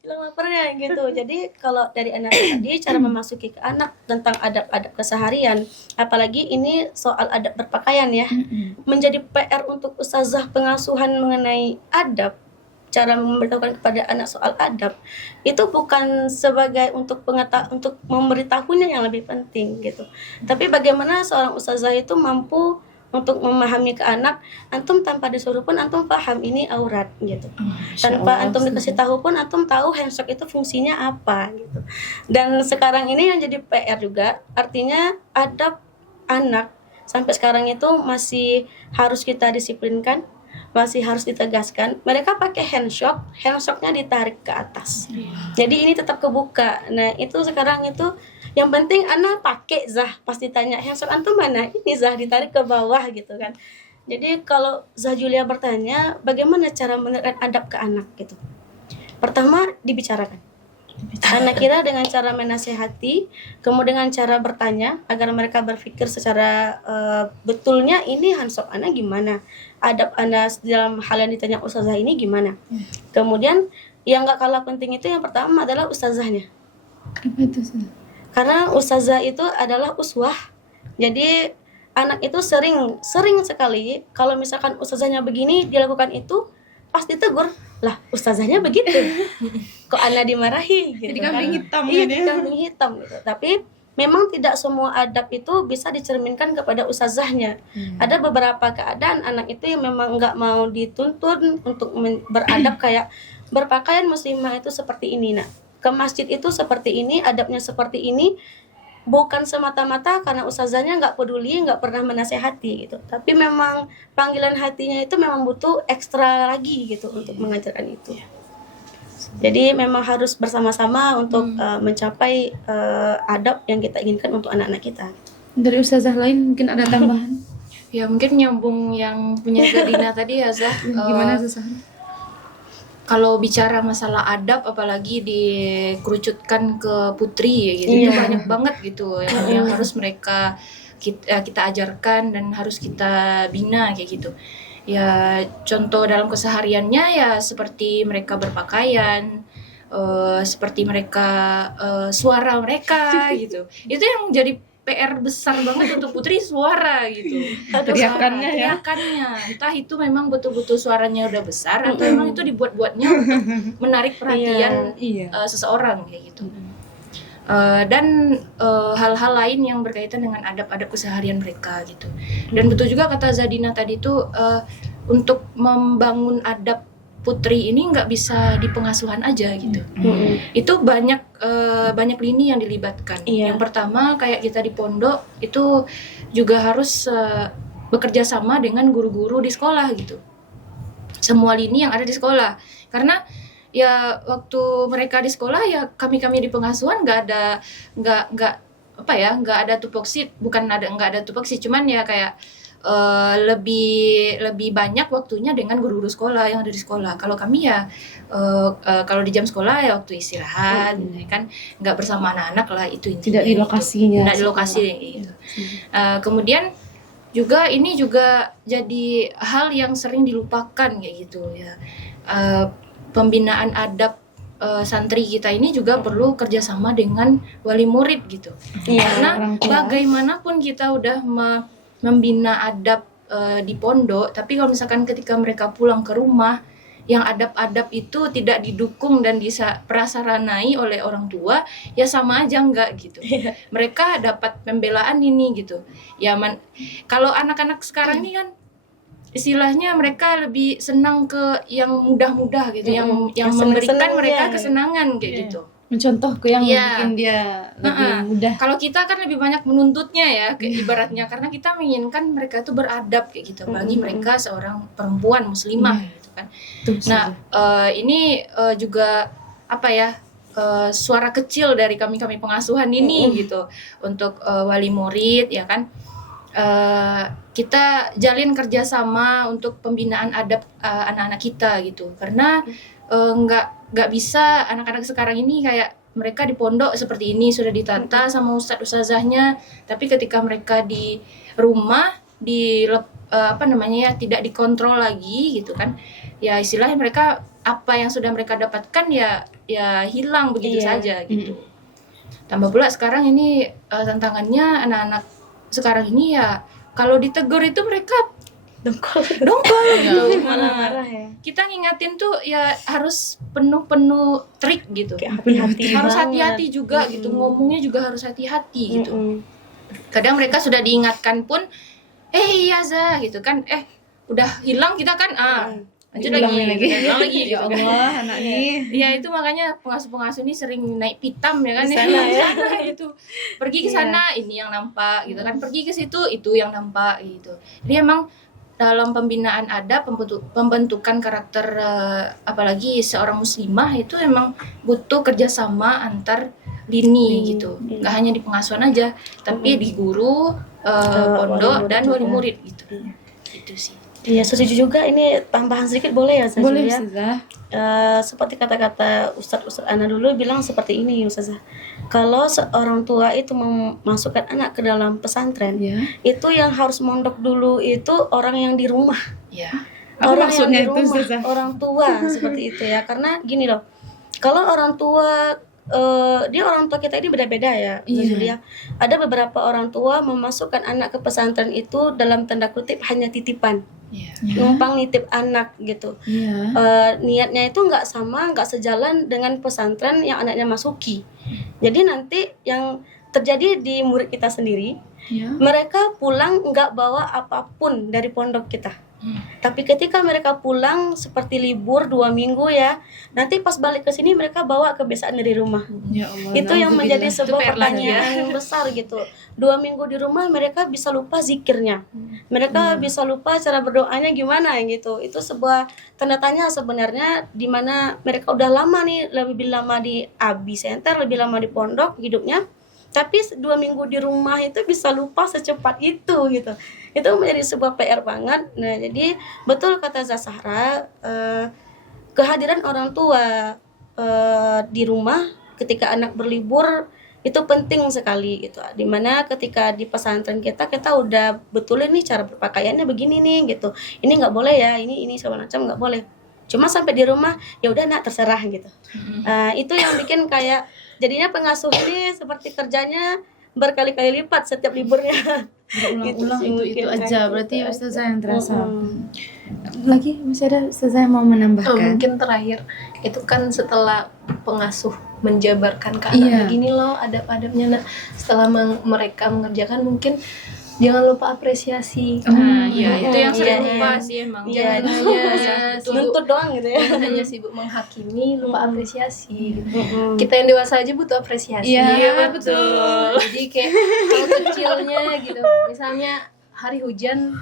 hilang laparnya gitu. Jadi kalau dari anak tadi cara memasuki ke anak tentang adab-adab keseharian, apalagi ini soal adab berpakaian ya, menjadi PR untuk ustazah pengasuhan mengenai adab, cara memberitahukan kepada anak soal adab itu bukan sebagai untuk untuk memberitahunya yang lebih penting gitu, tapi bagaimana seorang ustazah itu mampu untuk memahami ke anak, antum tanpa disuruh pun antum paham ini aurat gitu. Tanpa antum dikasih tahu pun antum tahu handshake itu fungsinya apa gitu. Dan sekarang ini yang jadi PR juga, artinya adab anak sampai sekarang itu masih harus kita disiplinkan, masih harus ditegaskan. Mereka pakai handshake-nya ditarik ke atas. Jadi ini tetap kebuka. Nah, itu sekarang itu yang penting anak pakai Zah, pasti tanya handshake antum mana, ini Zah ditarik ke bawah gitu kan. Jadi kalau Zah Julia bertanya bagaimana cara menerapkan adab ke anak gitu, pertama dibicarakan. Anak kira dengan cara menasehati, kemudian dengan cara bertanya agar mereka berpikir secara betulnya ini handshake anak gimana, adab anak dalam hal yang ditanya ustazah ini gimana. Kemudian yang gak kalah penting itu yang pertama adalah ustazahnya. Kenapa itu sih? Karena ustazah itu adalah uswah. Jadi anak itu sering sekali kalau misalkan ustazahnya begini dilakukan itu pasti tegur, lah ustazahnya begitu kok anak dimarahi gitu. Jadi kan. kambing hitam Iya, gitu ya. kambing hitam gitu. Tapi memang tidak semua adab itu bisa dicerminkan kepada ustazahnya. Ada beberapa keadaan anak itu yang memang nggak mau dituntun untuk beradab, kayak berpakaian muslimah itu seperti ini, nak, ke masjid itu seperti ini, adabnya seperti ini, bukan semata-mata karena ustazahnya nggak peduli, nggak pernah menasehati gitu, tapi memang panggilan hatinya itu memang butuh ekstra lagi gitu untuk mengajarkan itu. Jadi memang harus bersama-sama untuk mencapai adab yang kita inginkan untuk anak-anak kita. Dari ustazah lain mungkin ada tambahan? Ya mungkin nyambung yang punya Zadina tadi ya Zah. Gimana ustazah? Kalau bicara masalah adab apalagi dikerucutkan ke putri ya gitu, itu banyak banget gitu yang harus mereka kita ajarkan dan harus kita bina kayak gitu. Ya contoh dalam kesehariannya ya seperti mereka berpakaian, seperti mereka suara mereka gitu. Itu yang jadi PR besar banget untuk putri, suara gitu. Teriakannya. Entah itu memang betul-betul suaranya udah besar atau memang itu dibuat-buatnya untuk menarik perhatian seseorang kayak gitu. Dan hal-hal lain yang berkaitan dengan adab-adab keseharian mereka gitu. Dan betul juga kata Zadina tadi tuh, untuk membangun adab putri ini nggak bisa di pengasuhan aja gitu. Itu banyak lini yang dilibatkan. Yang pertama kayak kita di pondok itu juga harus bekerja sama dengan guru-guru di sekolah gitu. Semua lini yang ada di sekolah. Karena ya waktu mereka di sekolah ya kami di pengasuhan nggak ada tupoksi, nggak ada tupoksi, cuman ya kayak lebih banyak waktunya dengan guru-guru sekolah yang ada di sekolah. Kalau kami ya kalau di jam sekolah ya waktu istirahat, kan nggak bersama anak-anak lah, itu intinya. Tidak di lokasinya. Tidak di lokasi gitu. Kemudian juga ini juga jadi hal yang sering dilupakan kayak gitu ya. Pembinaan adab santri kita ini juga perlu kerjasama dengan wali murid gitu. Karena bagaimanapun kita udah membina adab di pondok, tapi kalau misalkan ketika mereka pulang ke rumah yang adab-adab itu tidak didukung dan diprasaranai oleh orang tua, ya sama aja enggak gitu. Mereka dapat pembelaan ini gitu. Ya kalau anak-anak sekarang ini kan istilahnya mereka lebih senang ke yang mudah-mudah gitu, yang memberikan mereka kesenangan kayak gitu. Mencontoh ke yang bikin dia lebih mudah. Kalau kita kan lebih banyak menuntutnya ya, ibaratnya, karena kita menginginkan mereka itu beradab kayak gitu, apalagi mereka seorang perempuan muslimah gitu kan. Nah, ini juga apa ya, suara kecil dari kami pengasuhan ini gitu untuk wali murid ya kan. Kita jalin kerjasama untuk pembinaan adab anak-anak kita gitu, karena nggak bisa anak-anak sekarang ini kayak mereka di pondok seperti ini sudah ditata sama ustadz-ustazahnya, tapi ketika mereka di rumah tidak dikontrol lagi gitu kan. Ya istilahnya mereka apa yang sudah mereka dapatkan ya hilang begitu saja gitu. Tambah pula sekarang ini tantangannya anak-anak sekarang ini ya kalau ditegur itu mereka dongkol gitu. marah-marah ya. Kita ngingatin tuh ya harus penuh trik gitu. Hati-hati Harus banget. hati-hati juga gitu, ngomongnya juga harus hati-hati gitu. Mm-mm. Kadang mereka sudah diingatkan pun iya Za gitu kan, udah hilang kita kan lanjut lagi gitu Ya kan. Allah, anak nih. Ya itu makanya pengasuh-pengasuh ini sering naik pitam ya kan, Di sana ya. gitu. Pergi ke sana ini yang nampak gitu kan, pergi ke situ itu yang nampak gitu. Jadi emang dalam pembinaan ada pembentukan karakter apalagi seorang muslimah itu emang butuh kerjasama antar lini gitu, nggak hanya di pengasuhan aja tapi di guru, pondok dan wali murid gitu. Itu sih. Iya, setuju juga. Ini tambahan sedikit boleh ya, Ustazah? Boleh Ya? Ustazah. Seperti kata-kata Ustadz Ana dulu bilang seperti ini, Ustazah. Kalau seorang tua itu memasukkan anak ke dalam pesantren, Ya. itu yang harus mondok dulu itu orang yang di rumah. Ya. Apa Orang yang maksudnya di itu, rumah, Ustazah? orang tua seperti itu ya. Karena gini loh, kalau orang tua dia orang tua kita ini beda-beda ya, Ustazah Julia. Ada beberapa orang tua memasukkan anak ke pesantren itu dalam tanda kutip hanya titipan. Ya. Numpang nitip anak gitu. Iya. Niatnya itu nggak sama, nggak sejalan dengan pesantren yang anaknya masuki. Jadi nanti yang terjadi di murid kita sendiri, Ya. mereka pulang nggak bawa apapun dari pondok kita. Tapi ketika mereka pulang seperti libur 2 minggu ya, nanti pas balik ke sini mereka bawa kebiasaan dari rumah. Ya Allah. Itu yang menjadi sebuah PR lagi ya. pertanyaan besar gitu. 2 minggu di rumah mereka bisa lupa zikirnya, mereka bisa lupa cara berdoanya gimana gitu. Itu sebuah tanda tanya sebenarnya, di mana mereka udah lama nih, lebih lama di Abi Center, lebih lama di pondok hidupnya, tapi 2 minggu di rumah itu bisa lupa secepat itu gitu. Itu menjadi sebuah PR banget. Nah, jadi betul kata Zasahra, kehadiran orang tua di rumah ketika anak berlibur itu penting sekali gitu. Dimana ketika di pesantren kita udah betulin nih cara berpakaiannya begini nih gitu. Ini nggak boleh ya, ini segala macam nggak boleh. Cuma sampai di rumah ya udah nak terserah gitu. Itu yang bikin kayak jadinya pengasuh ini seperti kerjanya berkali-kali lipat setiap liburnya. Berulang-ulang Gitu sih itu mungkin, aja. kayak Berarti gitu Ustazah aja. yang terasa. Lagi masih ada Ustazah yang mau menambahkan? Mungkin terakhir itu kan setelah pengasuh menjabarkan ke Iya. anak begini loh adab-adabnya. Nah, setelah mereka mengerjakan mungkin jangan lupa apresiasi. Nah, iya itu yang sering Iya, lupa iya. sih emang. Iya, Jangan hanya sibuk, nuntut doang gitu ya. jangan hanya sibuk menghakimi, lupa apresiasi. Mm-mm. Kita yang dewasa aja butuh apresiasi. Iya, betul. Jadi kayak hal kecilnya gitu. Misalnya hari hujan,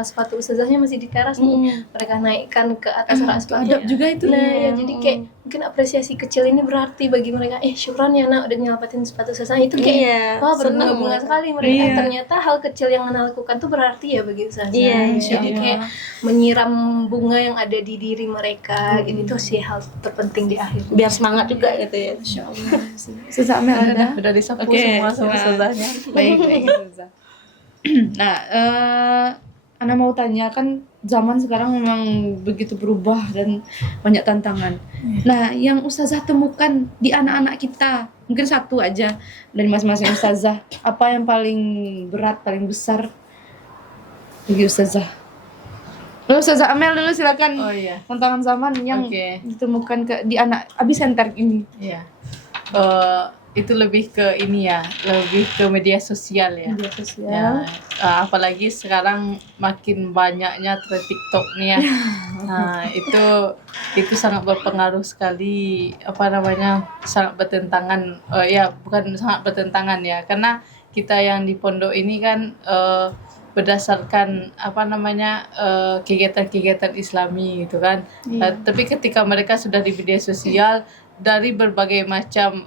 sepatu ustazahnya masih di teras nih, mereka naikkan ke atas rak sepatunya. Adab juga itu. Nah ya jadi kayak mungkin apresiasi kecil ini berarti bagi mereka. Syukran ya nak udah nyelamatin sepatu ustazah. Itu kayak Iya, wah seneng berbunga banget. sekali mereka. Iya. Ternyata hal kecil yang Ana lakukan tuh berarti ya bagi ustazah. Iya, Jadi Allah. kayak menyiram bunga yang ada di diri mereka. Gitu itu sih hal terpenting di akhir. Biar semangat juga gitu ya. Masya Allah. Ustazah Amel ada? Udah disapu Oke, semua sama nah. ustazahnya. Baik Ustazah. Nah, Ana mau tanya, kan zaman sekarang memang begitu berubah dan banyak tantangan. Nah, yang Ustazah temukan di anak-anak kita, mungkin satu aja dari masing-masing Ustazah, apa yang paling berat, paling besar bagi Ustazah? Lalu Ustazah Amel dulu silakan. Oh iya. Tantangan zaman yang Oke. ditemukan di anak Abi Center ini. Iya. Itu lebih ke ini ya, lebih ke media sosial ya. Media sosial. Ya, apalagi sekarang makin banyaknya tren TikTok nih ya. Nah, itu sangat berpengaruh sekali, sangat bertentangan, ya bukan sangat bertentangan ya, karena kita yang di pondok ini kan berdasarkan kegiatan-kegiatan Islami gitu kan. Tapi ketika mereka sudah di media sosial dari berbagai macam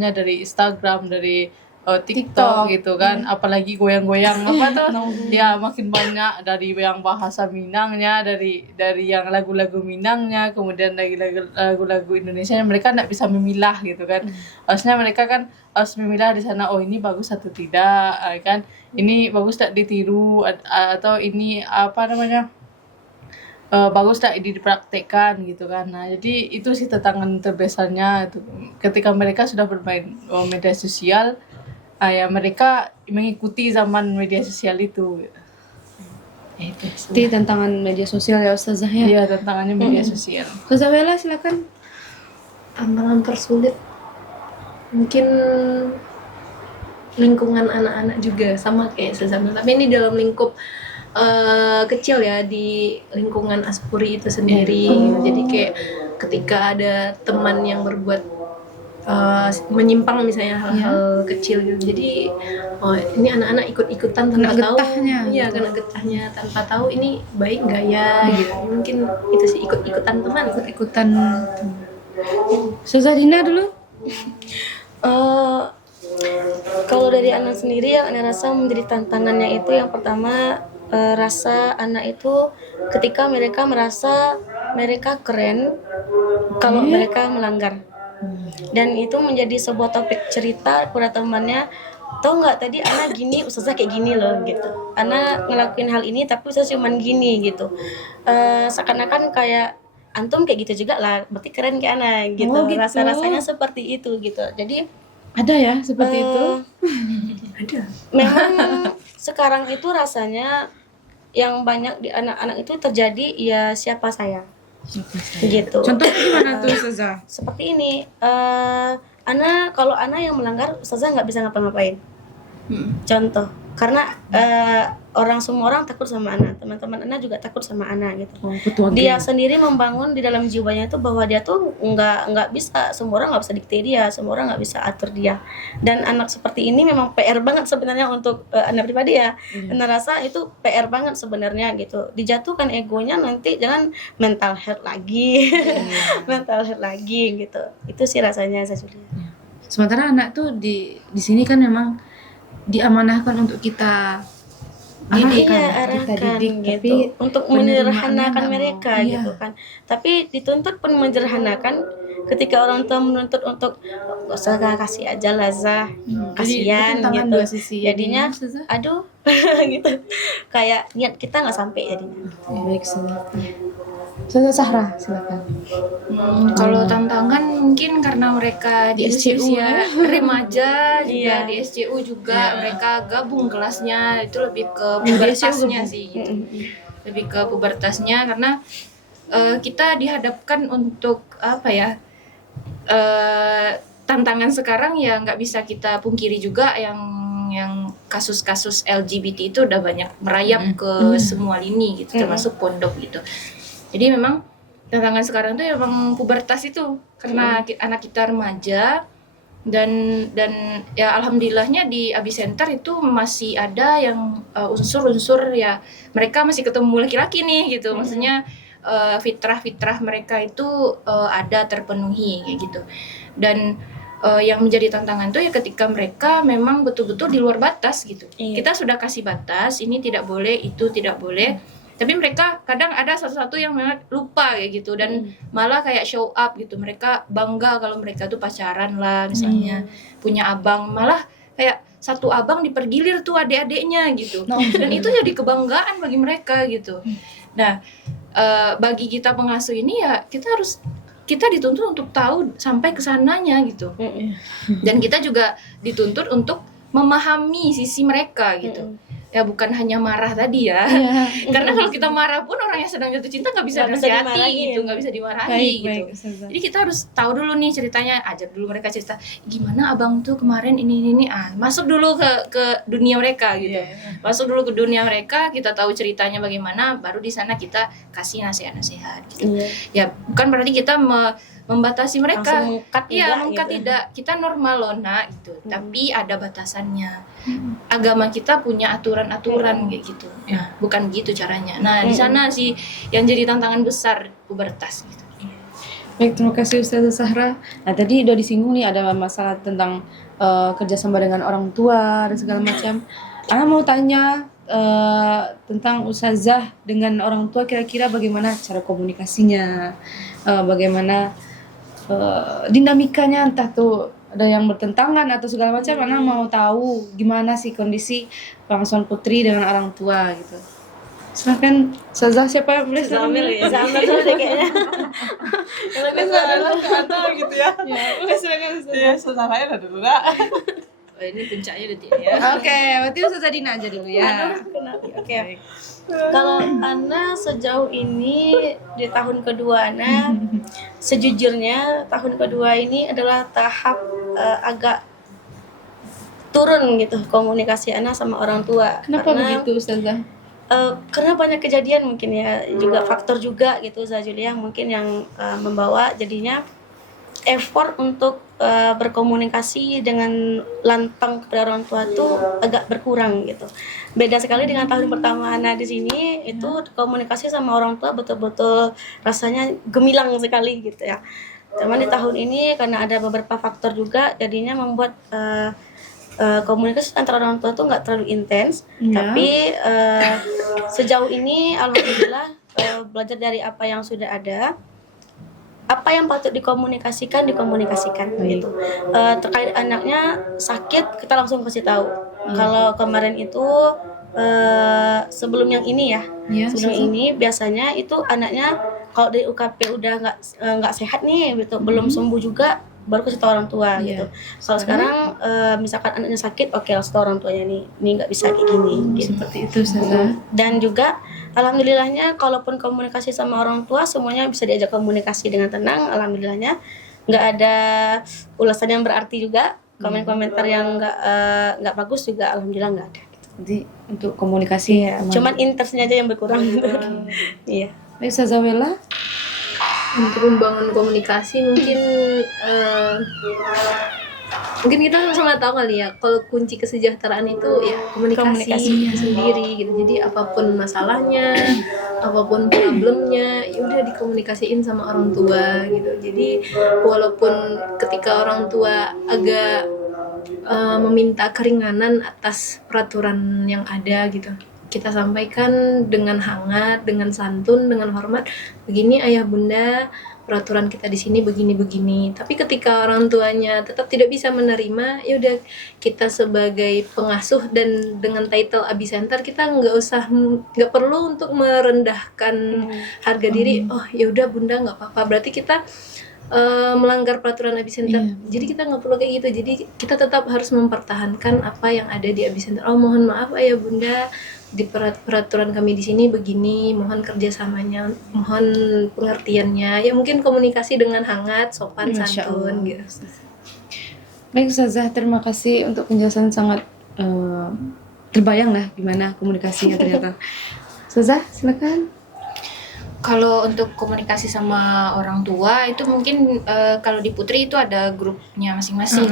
dari Instagram, dari TikTok gitu kan, apalagi goyang-goyang apa tuh ya makin banyak dari yang bahasa Minangnya, dari yang lagu-lagu Minangnya, kemudian dari lagu-lagu Indonesia yang mereka nggak bisa memilah gitu kan. Harusnya mereka kan harus memilah di sana, oh ini bagus atau tidak kan, ini bagus tak ditiru atau ini apa namanya bagus tak dipraktekkan gitu kan. Nah jadi itu sih tantangan terbesarnya itu ketika mereka sudah bermain media sosial, ya mereka mengikuti zaman media sosial itu gitu. Itu Itu tantangan media sosial ya Ustazah ya. iya tantangannya media sosial. Ustazah Bella silakan. Tantangan tersulit mungkin lingkungan anak-anak juga sama kayak Sezamil, tapi ini dalam lingkup kecil ya, di lingkungan Aspuri itu sendiri. Jadi kayak ketika ada teman yang berbuat menyimpang misalnya hal-hal kecil gitu, jadi ini anak-anak ikut-ikutan tanpa Kena tahu, getahnya iya gitu. kena getahnya tanpa tahu ini baik nggak ya gitu. Mungkin itu sih, ikut-ikutan teman. Ikutan. Ustazah Dina dulu. Kalau dari anak sendiri yang anak rasa menjadi tantangannya itu yang pertama, rasa anak itu ketika mereka merasa mereka keren kalau mereka melanggar, dan itu menjadi sebuah topik cerita kepada temannya. Tahu nggak tadi anak gini, ustazah kayak gini loh gitu, anak ngelakuin hal ini tapi ustazah cuman gini gitu. Seakan-akan kayak antum kayak gitu juga lah, berarti keren kayak anak gitu. Oh, gitu. Rasa-rasanya seperti itu gitu. Jadi Ada ya seperti itu. Ada. memang sekarang itu rasanya yang banyak di anak-anak itu terjadi ya siapa saya gitu. Contohnya gimana tuh Ustazah? Seperti ini, kalau anak yang melanggar ustazah nggak bisa ngapa-ngapain. Contoh, karena semua orang takut sama anak, teman-teman anak juga takut sama anak gitu. Ketua Dia sendiri membangun di dalam jiwanya itu bahwa dia tuh nggak bisa, semua orang nggak bisa dikte dia, semua orang nggak bisa atur dia. Dan anak seperti ini memang PR banget sebenarnya untuk anak pribadi ya. Anak rasa itu PR banget sebenarnya gitu. Dijatuhkan egonya, nanti jangan mental health lagi, mental health lagi gitu. Itu sih rasanya saya sudah. Sementara anak tuh di sini kan memang diamanahkan untuk kita didik, arahkan didik, gitu, tapi untuk penerimaannya menyederhanakan nggak mau. mereka Iya. gitu kan. Tapi dituntut pun menyederhanakan, ketika orang tua menuntut untuk gak usah kasih aja lah Zah, kasihan Jadi, itu tantangan gitu. dua sisi. Jadinya Ustazah? aduh gitu, kayak niat kita nggak sampai jadinya. Ya, baik Ustazah. Ustazah Sahra silakan. Kalau tantangan mungkin karena mereka di Di SCU usia remaja juga, Iya. di SCU juga mereka gabung kelasnya, itu lebih ke Di SCU pubertasnya gabung. sih gitu. Lebih ke pubertasnya karena kita dihadapkan untuk apa ya, tantangan sekarang ya nggak bisa kita pungkiri juga, yang kasus-kasus LGBT itu udah banyak merayap ke semua lini gitu, termasuk pondok gitu. Jadi memang tantangan sekarang tuh memang pubertas itu, karena anak kita remaja, dan ya alhamdulillahnya di Abi Center itu masih ada yang unsur-unsur ya, mereka masih ketemu laki-laki nih gitu. Maksudnya fitrah-fitrah mereka itu ada terpenuhi kayak gitu. Dan yang menjadi tantangan tuh ya ketika mereka memang betul-betul di luar batas gitu. Iya. Kita sudah kasih batas, ini tidak boleh, itu tidak boleh. Tapi mereka kadang ada satu-satu yang memang lupa kayak gitu, dan malah kayak show up gitu. Mereka bangga kalau mereka tuh pacaran lah misalnya, punya abang, malah kayak satu abang dipergilir tuh adik-adiknya gitu. Dan itu jadi kebanggaan bagi mereka gitu. Nah, bagi kita pengasuh ini ya kita dituntut untuk tahu sampai ke sananya gitu. Dan kita juga dituntut untuk memahami sisi mereka gitu. Ya bukan hanya marah tadi ya. Karena kalau kita marah pun orang yang sedang jatuh cinta nggak bisa Nggak bisa nasihati dimarahin. gitu, nggak bisa dimarahi Baik, gitu. baik, Ustazah. Jadi kita harus tahu dulu nih ceritanya, ajak dulu mereka cerita gimana abang tuh kemarin ini masuk dulu ke dunia mereka gitu. Masuk dulu ke dunia mereka, kita tahu ceritanya bagaimana, baru di sana kita kasih nasihat-nasihat gitu. Ya bukan berarti kita membatasi mereka. Langsung mengkat Iya, tidak mengkat gitu. tidak. Kita normal loh nak gitu. Tapi ada batasannya. Agama kita punya aturan-aturan kayak gitu. Nah, bukan gitu caranya. Nah, di sana sih yang jadi tantangan besar pubertas gitu. Baik, terima kasih Ustazah Sahra. Nah, tadi udah disinggung nih ada masalah tentang kerjasama dengan orang tua dan segala macam. Ana mau tanya tentang Ustazah dengan orang tua, kira-kira bagaimana cara komunikasinya, bagaimana dinamikanya, entah tuh ada yang bertentangan atau segala macam. Ana mau tahu gimana sih kondisi pengasuhan putri dengan orang tua gitu. Silakan Ustazah, siapa boleh Zamil ya, Zamil tuh deh kayaknya. Kalau Ada gitu ya. Boleh silakan Ustazah. Iya, saudaranya ada dulu lah. Oh, ini puncaknya udah ya. Oke, berarti Ustazah Dina aja dulu ya. Oke. Kalau Ana sejauh ini di tahun kedua Ana, sejujurnya tahun kedua ini adalah tahap agak turun gitu komunikasi Ana sama orang tua. Kenapa Karena begitu Ustazah? karena banyak kejadian mungkin ya, juga faktor juga gitu Zajulia mungkin yang membawa jadinya effort untuk berkomunikasi dengan lantang kepada orang tua tuh agak berkurang gitu. Beda sekali dengan tahun pertama Ana di sini, itu komunikasi sama orang tua betul-betul rasanya gemilang sekali gitu ya. Cuman di tahun ini karena ada beberapa faktor juga jadinya membuat komunikasi antara orang tua tuh nggak terlalu intens, tapi sejauh ini alhamdulillah belajar dari apa yang sudah ada, apa yang patut dikomunikasikan gitu. Terkait anaknya sakit kita langsung kasih tahu. Kalau kemarin itu sebelum yang ini ya, sebelum ini biasanya itu anaknya kalau dari UKP udah nggak sehat nih gitu, belum sembuh juga baru kasih tahu orang tua gitu. Kalau sekarang misalkan anaknya sakit, oke langsung tahu orang tuanya nih nggak bisa kayak gini gitu. Seperti itu Ustazah. Dan juga alhamdulillahnya kalaupun komunikasi sama orang tua semuanya bisa diajak komunikasi dengan tenang, alhamdulillahnya nggak ada ulasan yang berarti juga, komentar yang nggak bagus juga alhamdulillah nggak ada. Jadi untuk komunikasi ya. Cuman intensnya aja yang berkurang. Iya. Baik Ustazah Wella. Untuk membangun komunikasi mungkin kita sama-sama tahu kali ya, kalau kunci kesejahteraan itu ya komunikasi itu sendiri gitu. Jadi apapun masalahnya, apapun problemnya, ya udah dikomunikasiin sama orang tua gitu. Jadi walaupun ketika orang tua agak meminta keringanan atas peraturan yang ada gitu, kita sampaikan dengan hangat, dengan santun, dengan hormat. Begini ayah bunda, peraturan kita di sini begini-begini. Tapi ketika orang tuanya tetap tidak bisa menerima, ya udah kita sebagai pengasuh dan dengan title Abi Center kita nggak perlu untuk merendahkan harga diri. Oh ya udah bunda nggak apa-apa. Berarti kita melanggar peraturan Abi Center. Jadi kita nggak perlu kayak gitu. Jadi kita tetap harus mempertahankan apa yang ada di Abi Center. Oh mohon maaf ayah bunda, di peraturan kami di sini begini, mohon kerjasamanya, mohon pengertiannya. Ya mungkin komunikasi dengan hangat, sopan, santun gitu. Baik Ustazah, terima kasih untuk penjelasan sangat terbayang lah gimana komunikasinya ternyata. Ustazah, silakan. Kalau untuk komunikasi sama orang tua itu mungkin kalau di Putri itu ada grupnya masing-masing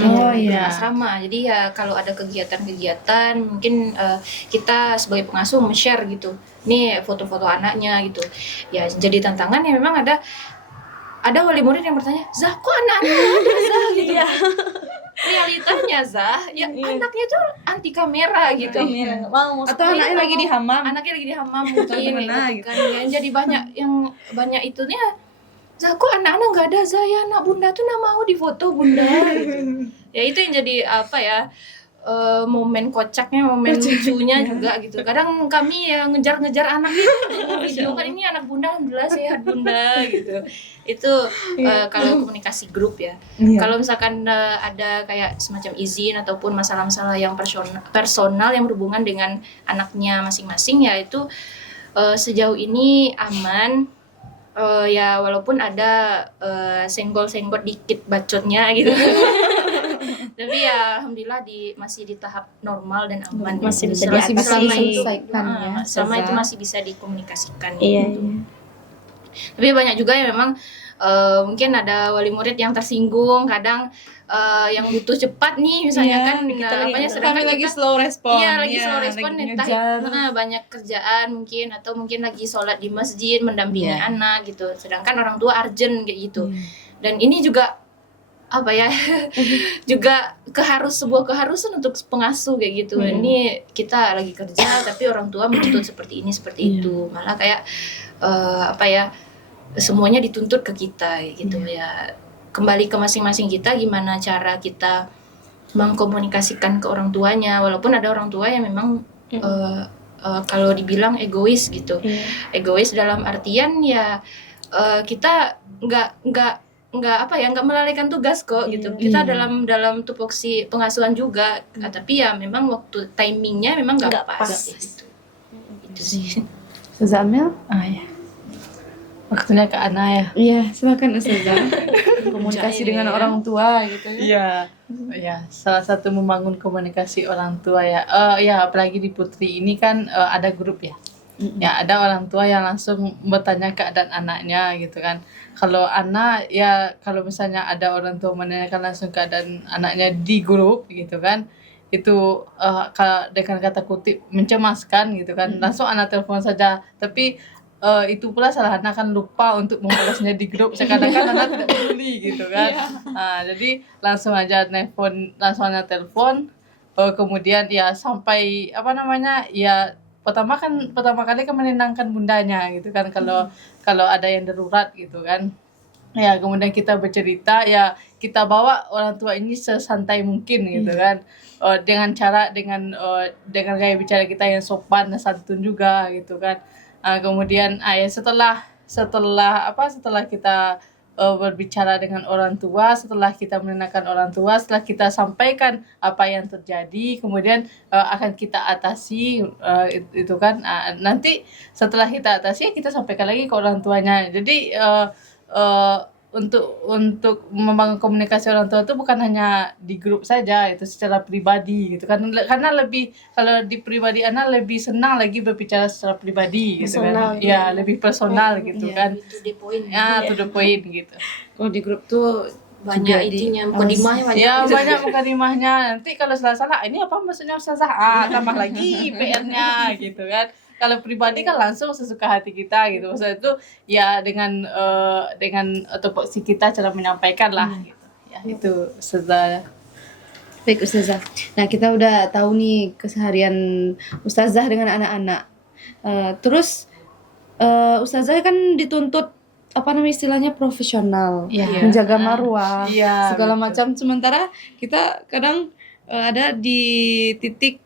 asrama. Jadi ya kalau ada kegiatan-kegiatan mungkin kita sebagai pengasuh share gitu. Nih foto-foto anaknya gitu. Ya jadi tantangan ya memang ada wali murid yang bertanya, "Zah, kok anak-anak ada Zah?" gitu. Realitanya Zah, ya anaknya tuh anti kamera gitu. Atau anaknya lagi di hamam. Anaknya lagi di hamam mungkin gitu kan. Yang jadi banyak itunya. Zah, kok anak-anak nggak ada Zah, ya anak bunda tuh nggak mau difoto bunda gitu. Ya itu yang jadi apa ya, momen kocaknya, momen lucunya juga gitu. Kadang kami ya ngejar-ngejar anak itu, video kan ini anak bunda alhamdulillah sehat bunda gitu. Itu kalau komunikasi grup ya. Kalau misalkan ada kayak semacam izin ataupun masalah-masalah yang personal yang berhubungan dengan anaknya masing-masing, ya itu sejauh ini aman. Ya walaupun ada senggol-senggol dikit bacotnya gitu. Tapi ya alhamdulillah masih di tahap normal dan aman. Masih bisa diselesaikan ya. Selama itu masih bisa dikomunikasikan Iya. gitu. Tapi banyak juga yang memang mungkin ada wali murid yang tersinggung, kadang yang butuh cepat nih misalnya kan sedangkan kami lagi kita slow respon. iya lagi slow respon lagi entah ngejar. banyak kerjaan mungkin atau mungkin lagi sholat di masjid mendampingi anak gitu, sedangkan orang tua urgent kayak gitu. Dan ini juga apa ya juga sebuah keharusan untuk pengasuh kayak gitu. Ini kita lagi kerja tapi orang tua menuntut seperti ini seperti itu, malah kayak semuanya dituntut ke kita gitu ya. Kembali ke masing-masing kita gimana cara kita mengkomunikasikan ke orang tuanya, walaupun ada orang tua yang memang kalau dibilang egois gitu. Egois dalam artian ya kita nggak melalaikan tugas kok gitu. Kita dalam tupoksi pengasuhan juga, tapi ya memang waktu timingnya memang nggak pas gitu. Itu sih. Ustazah Amel? Ya. Waktunya ke Ana ya. Iya, silakan Ustazah. Komunikasi dengan orang tua gitu ya. Iya, salah satu membangun komunikasi orang tua ya. Ya apalagi di Putri ini kan ada grup ya. Ya ada orang tua yang langsung bertanya keadaan anaknya gitu kan. Kalau anak ya kalau misalnya ada orang tua menanyakan langsung keadaan anaknya di grup gitu kan, itu dengan kata kutip mencemaskan gitu kan, langsung anak telepon saja. Tapi itu pula salah anak kan lupa untuk membalasnya di grup, seakan-akan anak tidak peduli gitu kan. Jadi langsung aja anak telepon, kemudian ya sampai ya pertama kali kan menenangkan bundanya gitu kan, kalau ada yang darurat gitu kan. Ya kemudian kita bercerita, ya kita bawa orang tua ini sesantai mungkin gitu kan, dengan gaya bicara kita yang sopan dan santun juga gitu kan. Kemudian ya setelah kita berbicara dengan orang tua, setelah kita menenangkan orang tua, setelah kita sampaikan apa yang terjadi, kemudian akan kita atasi itu kan. Nanti setelah kita atasi kita sampaikan lagi ke orang tuanya. Jadi untuk membangun komunikasi orang tua itu bukan hanya di grup saja, itu secara pribadi gitu kan. Karena lebih, kalau di pribadi anak lebih senang lagi berbicara secara pribadi gitu kan. Ya, lebih personal gitu kan. To the point. Ya, to the point gitu. Kalau di grup tuh Banyak itunya, mukadimahnya banyak. Ya, banyak mukadimahnya. Nanti kalau salah-salah, ini apa maksudnya Ustazah? Tambah lagi PR-nya gitu kan. Kalau pribadi kan langsung sesuka hati kita gitu. Maksudnya itu ya dengan tupoksi kita cara menyampaikan lah gitu. Ya itu Ustazah. baik Ustazah. Nah, kita udah tahu nih keseharian Ustazah dengan anak-anak. Terus Ustazah kan dituntut istilahnya profesional, menjaga marwah, segala macam. Sementara kita kadang ada di titik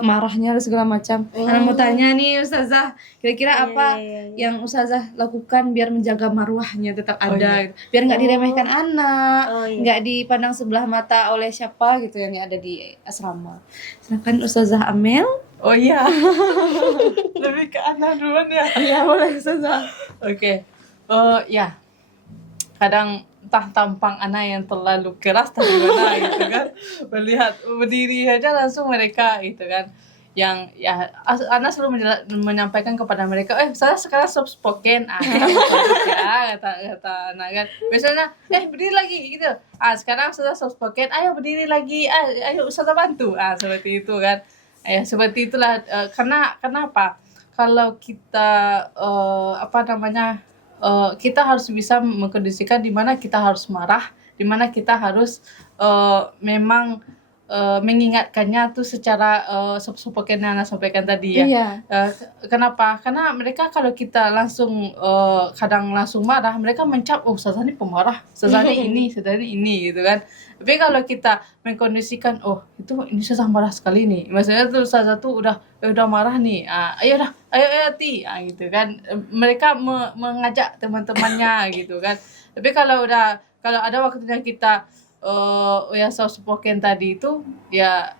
marahnya segala macam. Nah, mau tanya nih Ustazah, kira-kira apa yang Ustazah lakukan biar menjaga marwahnya tetap ada, gitu. Biar nggak diremehkan anak, nggak dipandang sebelah mata oleh siapa gitu yang ada di asrama. Silakan Ustazah Amel. Oh iya. Lebih ke anak duluan ya. Ya boleh Ustazah. Oke. Ya. Kadang entah tampang anak yang terlalu keras atau gimana gitu kan. Melihat berdiri aja langsung mereka gitu kan. Yang ya anak selalu menyampaikan kepada mereka, saya sekarang soft spoken. Ya, kata anak kan. Misalnya, berdiri lagi gitu. Sekarang sudah soft spoken, ayo berdiri lagi. Ayo Ustazah bantu. Seperti itu kan. Ya seperti itulah. Kenapa? Kalau kita kita harus bisa mengkondisikan di mana kita harus marah, di mana kita harus memang mengingatkannya tuh secara seperti yang Ana sampaikan tadi ya. Iya. Kenapa? Karena mereka kalau kita langsung kadang langsung marah, mereka mencap, Ustazah ini pemarah, Ustazah ini gitu kan. Tapi kalau kita mengkondisikan, ini Ustazah marah sekali nih. Maksudnya tuh Ustazah tuh udah marah nih. Ayo Ti, gitu kan. Mereka mengajak teman-temannya gitu kan. Tapi kalau ada waktunya kita yang soft spoken tadi itu ya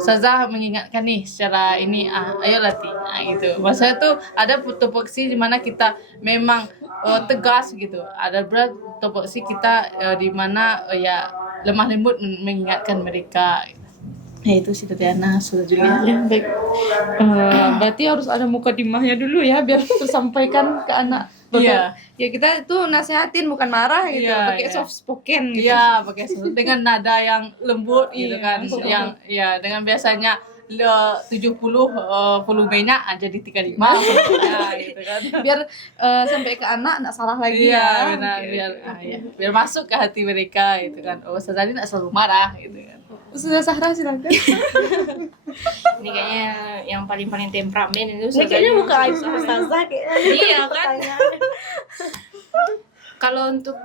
Ustazah mengingatkan nih secara ini ayo latih gitu. Maksudnya tuh ada tupoksi di mana kita memang tegas gitu. Ada berat tupoksi kita di mana lemah lembut mengingatkan mereka. Ya itu sih Tatiana, sudah Julia. Ya, baik. Berarti harus ada mukadimahnya dulu ya biar tersampaikan ke anak Iya. Ya kita tuh nasehatin bukan marah gitu, Iya, pakai iya. soft spoken gitu. Iya, pakai dengan nada yang lembut gitu Iya, kan. lembut. Yang ya dengan biasanya 70 volumenya jadi 35 volumenya gitu kan. Biar sampai ke anak nggak salah lagi Iya, ya. benar. Oke, Biar oke. ya, biar masuk ke hati mereka gitu kan. Oh, Ustazah ini enggak selalu marah gitu kan. Ustazah Sahra silakan. Ini kayaknya yang paling temperamen itu Ini kayaknya Ustazah. bukan aib ustazah kayaknya. Iya kan. Kalau untuk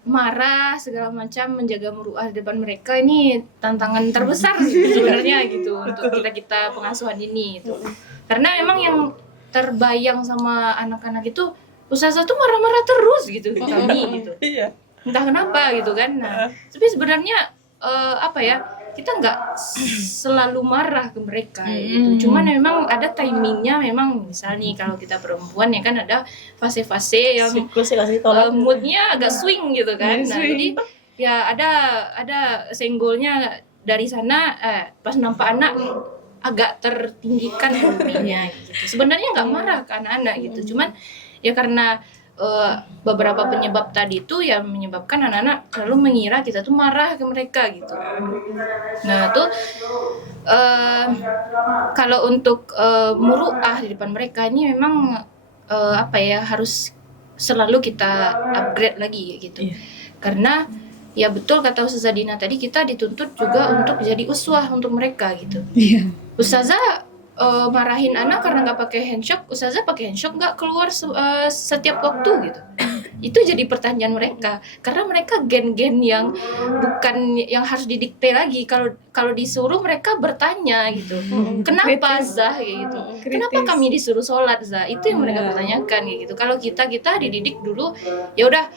marah segala macam menjaga muruah di depan mereka ini tantangan terbesar sih sebenarnya gitu untuk kita pengasuhan ini gitu. Karena memang yang terbayang sama anak-anak itu Ustazah tuh marah-marah terus gitu ke kami gitu. Iya. Entah kenapa gitu kan. Nah, tapi sebenarnya apa ya, kita nggak selalu marah ke mereka gitu. Cuman memang ada timingnya, memang misalnya nih kalau kita perempuan ya kan ada fase-fase yang Siklus ya kasih tolak. moodnya agak swing gitu kan. Nah, jadi ya ada senggolnya dari sana pas nampak anak agak tertinggikan moodnya gitu. Sebenarnya nggak marah ke anak-anak gitu. Cuman ya karena beberapa penyebab tadi itu yang menyebabkan anak-anak selalu mengira kita tuh marah ke mereka gitu. Nah tuh kalau untuk muruah di depan mereka ini memang apa ya, harus selalu kita upgrade lagi gitu. Karena ya betul kata Ustazah Dina tadi, kita dituntut juga untuk jadi uswah untuk mereka gitu. Ustazah marahin anak karena nggak pakai handshake, Ustazah pakai handshake nggak keluar setiap waktu gitu. Itu jadi pertanyaan mereka, karena mereka gen-gen yang bukan yang harus didikte lagi. Kalau disuruh mereka bertanya gitu, kenapa Zah kayak gitu, kenapa kami disuruh sholat Zah, itu yang mereka pertanyakan kayak gitu. Kalau kita dididik dulu, ya udah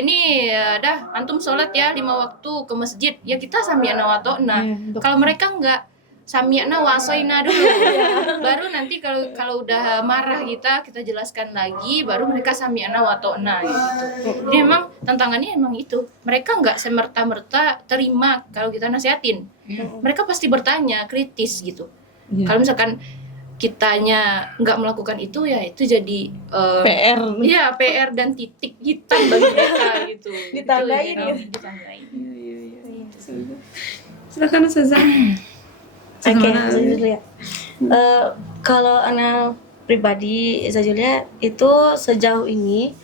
ini dah antum sholat ya 5 waktu ke masjid, ya kita sami'na wa ta'na. Kalau mereka enggak, sami'na wa asoina dulu. Baru nanti kalau udah marah kita jelaskan lagi, baru mereka sami'na wa ta'na gitu. Jadi memang tantangannya emang itu. Mereka enggak semerta-merta terima kalau kita nasihatin. Mereka pasti bertanya, kritis gitu. Kalau misalkan kitanya nggak melakukan itu, ya itu jadi PR. ya PR dan titik hitam bagi mereka gitu. Ditandain Gitu, gitu. ditandain. Silakan Ustazah. Oke, Ustazah Julia. Kalau Ana pribadi, Ustazah Julia, itu sejauh ini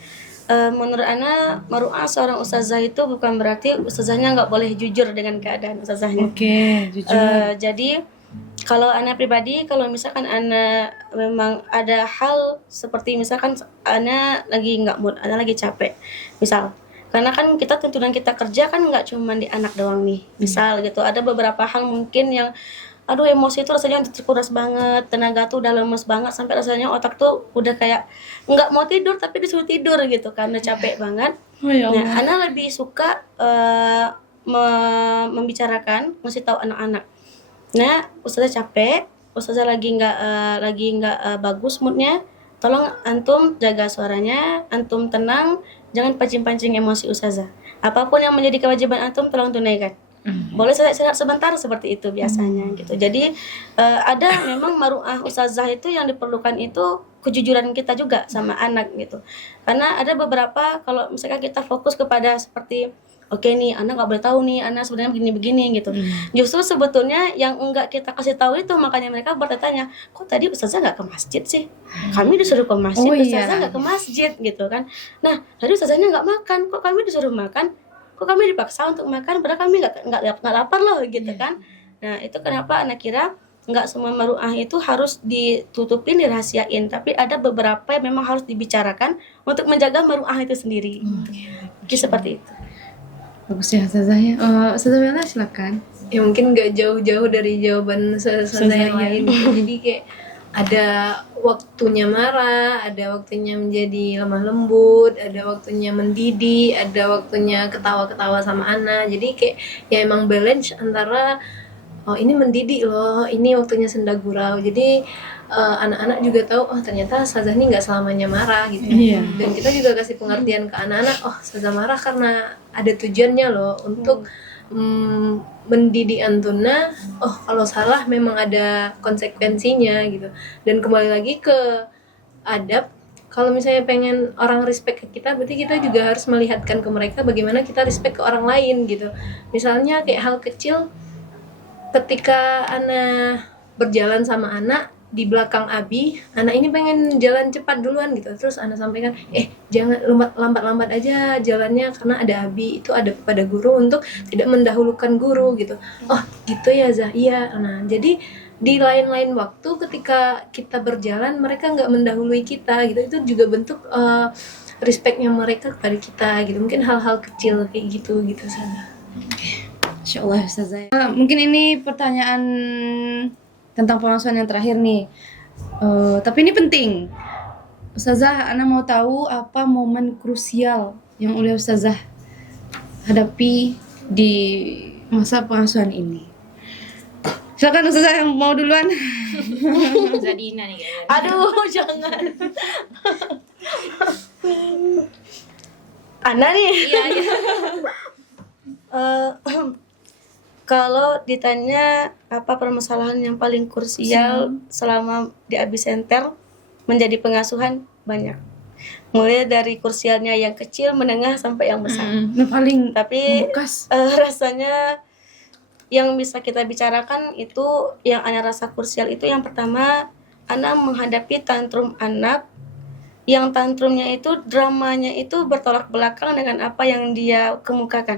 menurut Ana maruah seorang ustazah itu bukan berarti ustazahnya nggak boleh jujur dengan keadaan ustazahnya. Oke, jujur. Jadi kalau Ana pribadi, kalau misalkan Ana memang ada hal seperti misalkan Ana lagi nggak mood, Ana lagi capek, misal. Karena kan tuntunan kita kerja kan nggak cuma di anak doang nih. Misal gitu, ada beberapa hal mungkin yang aduh emosi itu rasanya udah terkuras banget, tenaga tuh udah lemes banget, sampai rasanya otak tuh udah kayak nggak mau tidur tapi disuruh tidur gitu kan, udah capek banget. Nah, Ana lebih suka membicarakan, ngasih tahu anak-anak. Nah, ustazah capek, ustazah lagi nggak bagus moodnya, tolong antum jaga suaranya, antum tenang, jangan pancing-pancing emosi ustazah. Apapun yang menjadi kewajiban antum tolong tunaikan. Boleh saya sebentar, seperti itu biasanya gitu. Jadi ada memang maruah ustazah itu yang diperlukan itu kejujuran kita juga sama anak gitu. Karena ada beberapa, kalau misalkan kita fokus kepada seperti oke nih, anak nggak boleh tahu nih, anak sebenarnya begini-begini gitu. Justru sebetulnya yang enggak kita kasih tahu itu, makanya mereka bertanya, kok tadi ustazah nggak ke masjid sih? Kami disuruh ke masjid, ustazah nggak ke masjid gitu kan. Nah, tadi ustazahnya nggak makan, kok kami disuruh makan? Kok kami dipaksa untuk makan, padahal kami nggak lapar loh gitu kan. Nah, itu kenapa anak kira nggak semua maruah itu harus ditutupin, dirahasiain, tapi ada beberapa yang memang harus dibicarakan untuk menjaga maruah itu sendiri. Jadi seperti itu. Bagus ya Ustazah ya. Ustazah Bella silakan. Ya mungkin nggak jauh-jauh dari jawaban ustazah yang lain. Jadi kayak ada waktunya marah, ada waktunya menjadi lemah lembut, ada waktunya mendidik, ada waktunya ketawa-ketawa sama anak. Jadi kayak ya emang balance antara oh ini mendidik loh, ini waktunya senda gurau. Jadi anak-anak juga tahu oh ternyata ustazah ini nggak selamanya marah gitu. Dan kita juga kasih pengertian ke anak-anak, oh ustazah marah karena ada tujuannya loh untuk mendidik antuna. Oh kalau salah memang ada konsekuensinya gitu. Dan kembali lagi ke adab, kalau misalnya pengen orang respect ke kita, berarti kita juga harus melihatkan ke mereka bagaimana kita respect ke orang lain gitu. Misalnya kayak hal kecil, ketika Ana berjalan sama anak di belakang Abi, anak ini pengen jalan cepat duluan gitu, terus Ana sampaikan, jangan lambat-lambat aja jalannya karena ada Abi, itu ada pada guru untuk tidak mendahulukan guru gitu. Oh gitu ya Zah, iya. Nah jadi di lain-lain waktu ketika kita berjalan mereka nggak mendahului kita gitu, itu juga bentuk respectnya mereka kepada kita gitu. Mungkin hal-hal kecil kayak gitu Sana. Masya Allah Ustazah. Mungkin ini pertanyaan tentang pengasuhan yang terakhir nih. Tapi ini penting. Ustazah, Ana mau tahu apa momen krusial yang oleh Ustazah hadapi di masa pengasuhan ini. Silakan Ustazah yang mau duluan. Zadina nih kayaknya. Aduh, jangan. Ana nih. Iya. Eh, kalau ditanya apa permasalahan yang paling krusial selama di Abi Center menjadi pengasuhan, banyak. Mulai dari krusialnya yang kecil, menengah sampai yang besar. Nah, paling Tapi membekas. rasanya yang bisa kita bicarakan itu yang Ana rasa krusial itu yang pertama, Ana menghadapi tantrum anak yang tantrumnya itu dramanya itu bertolak belakang dengan apa yang dia kemukakan.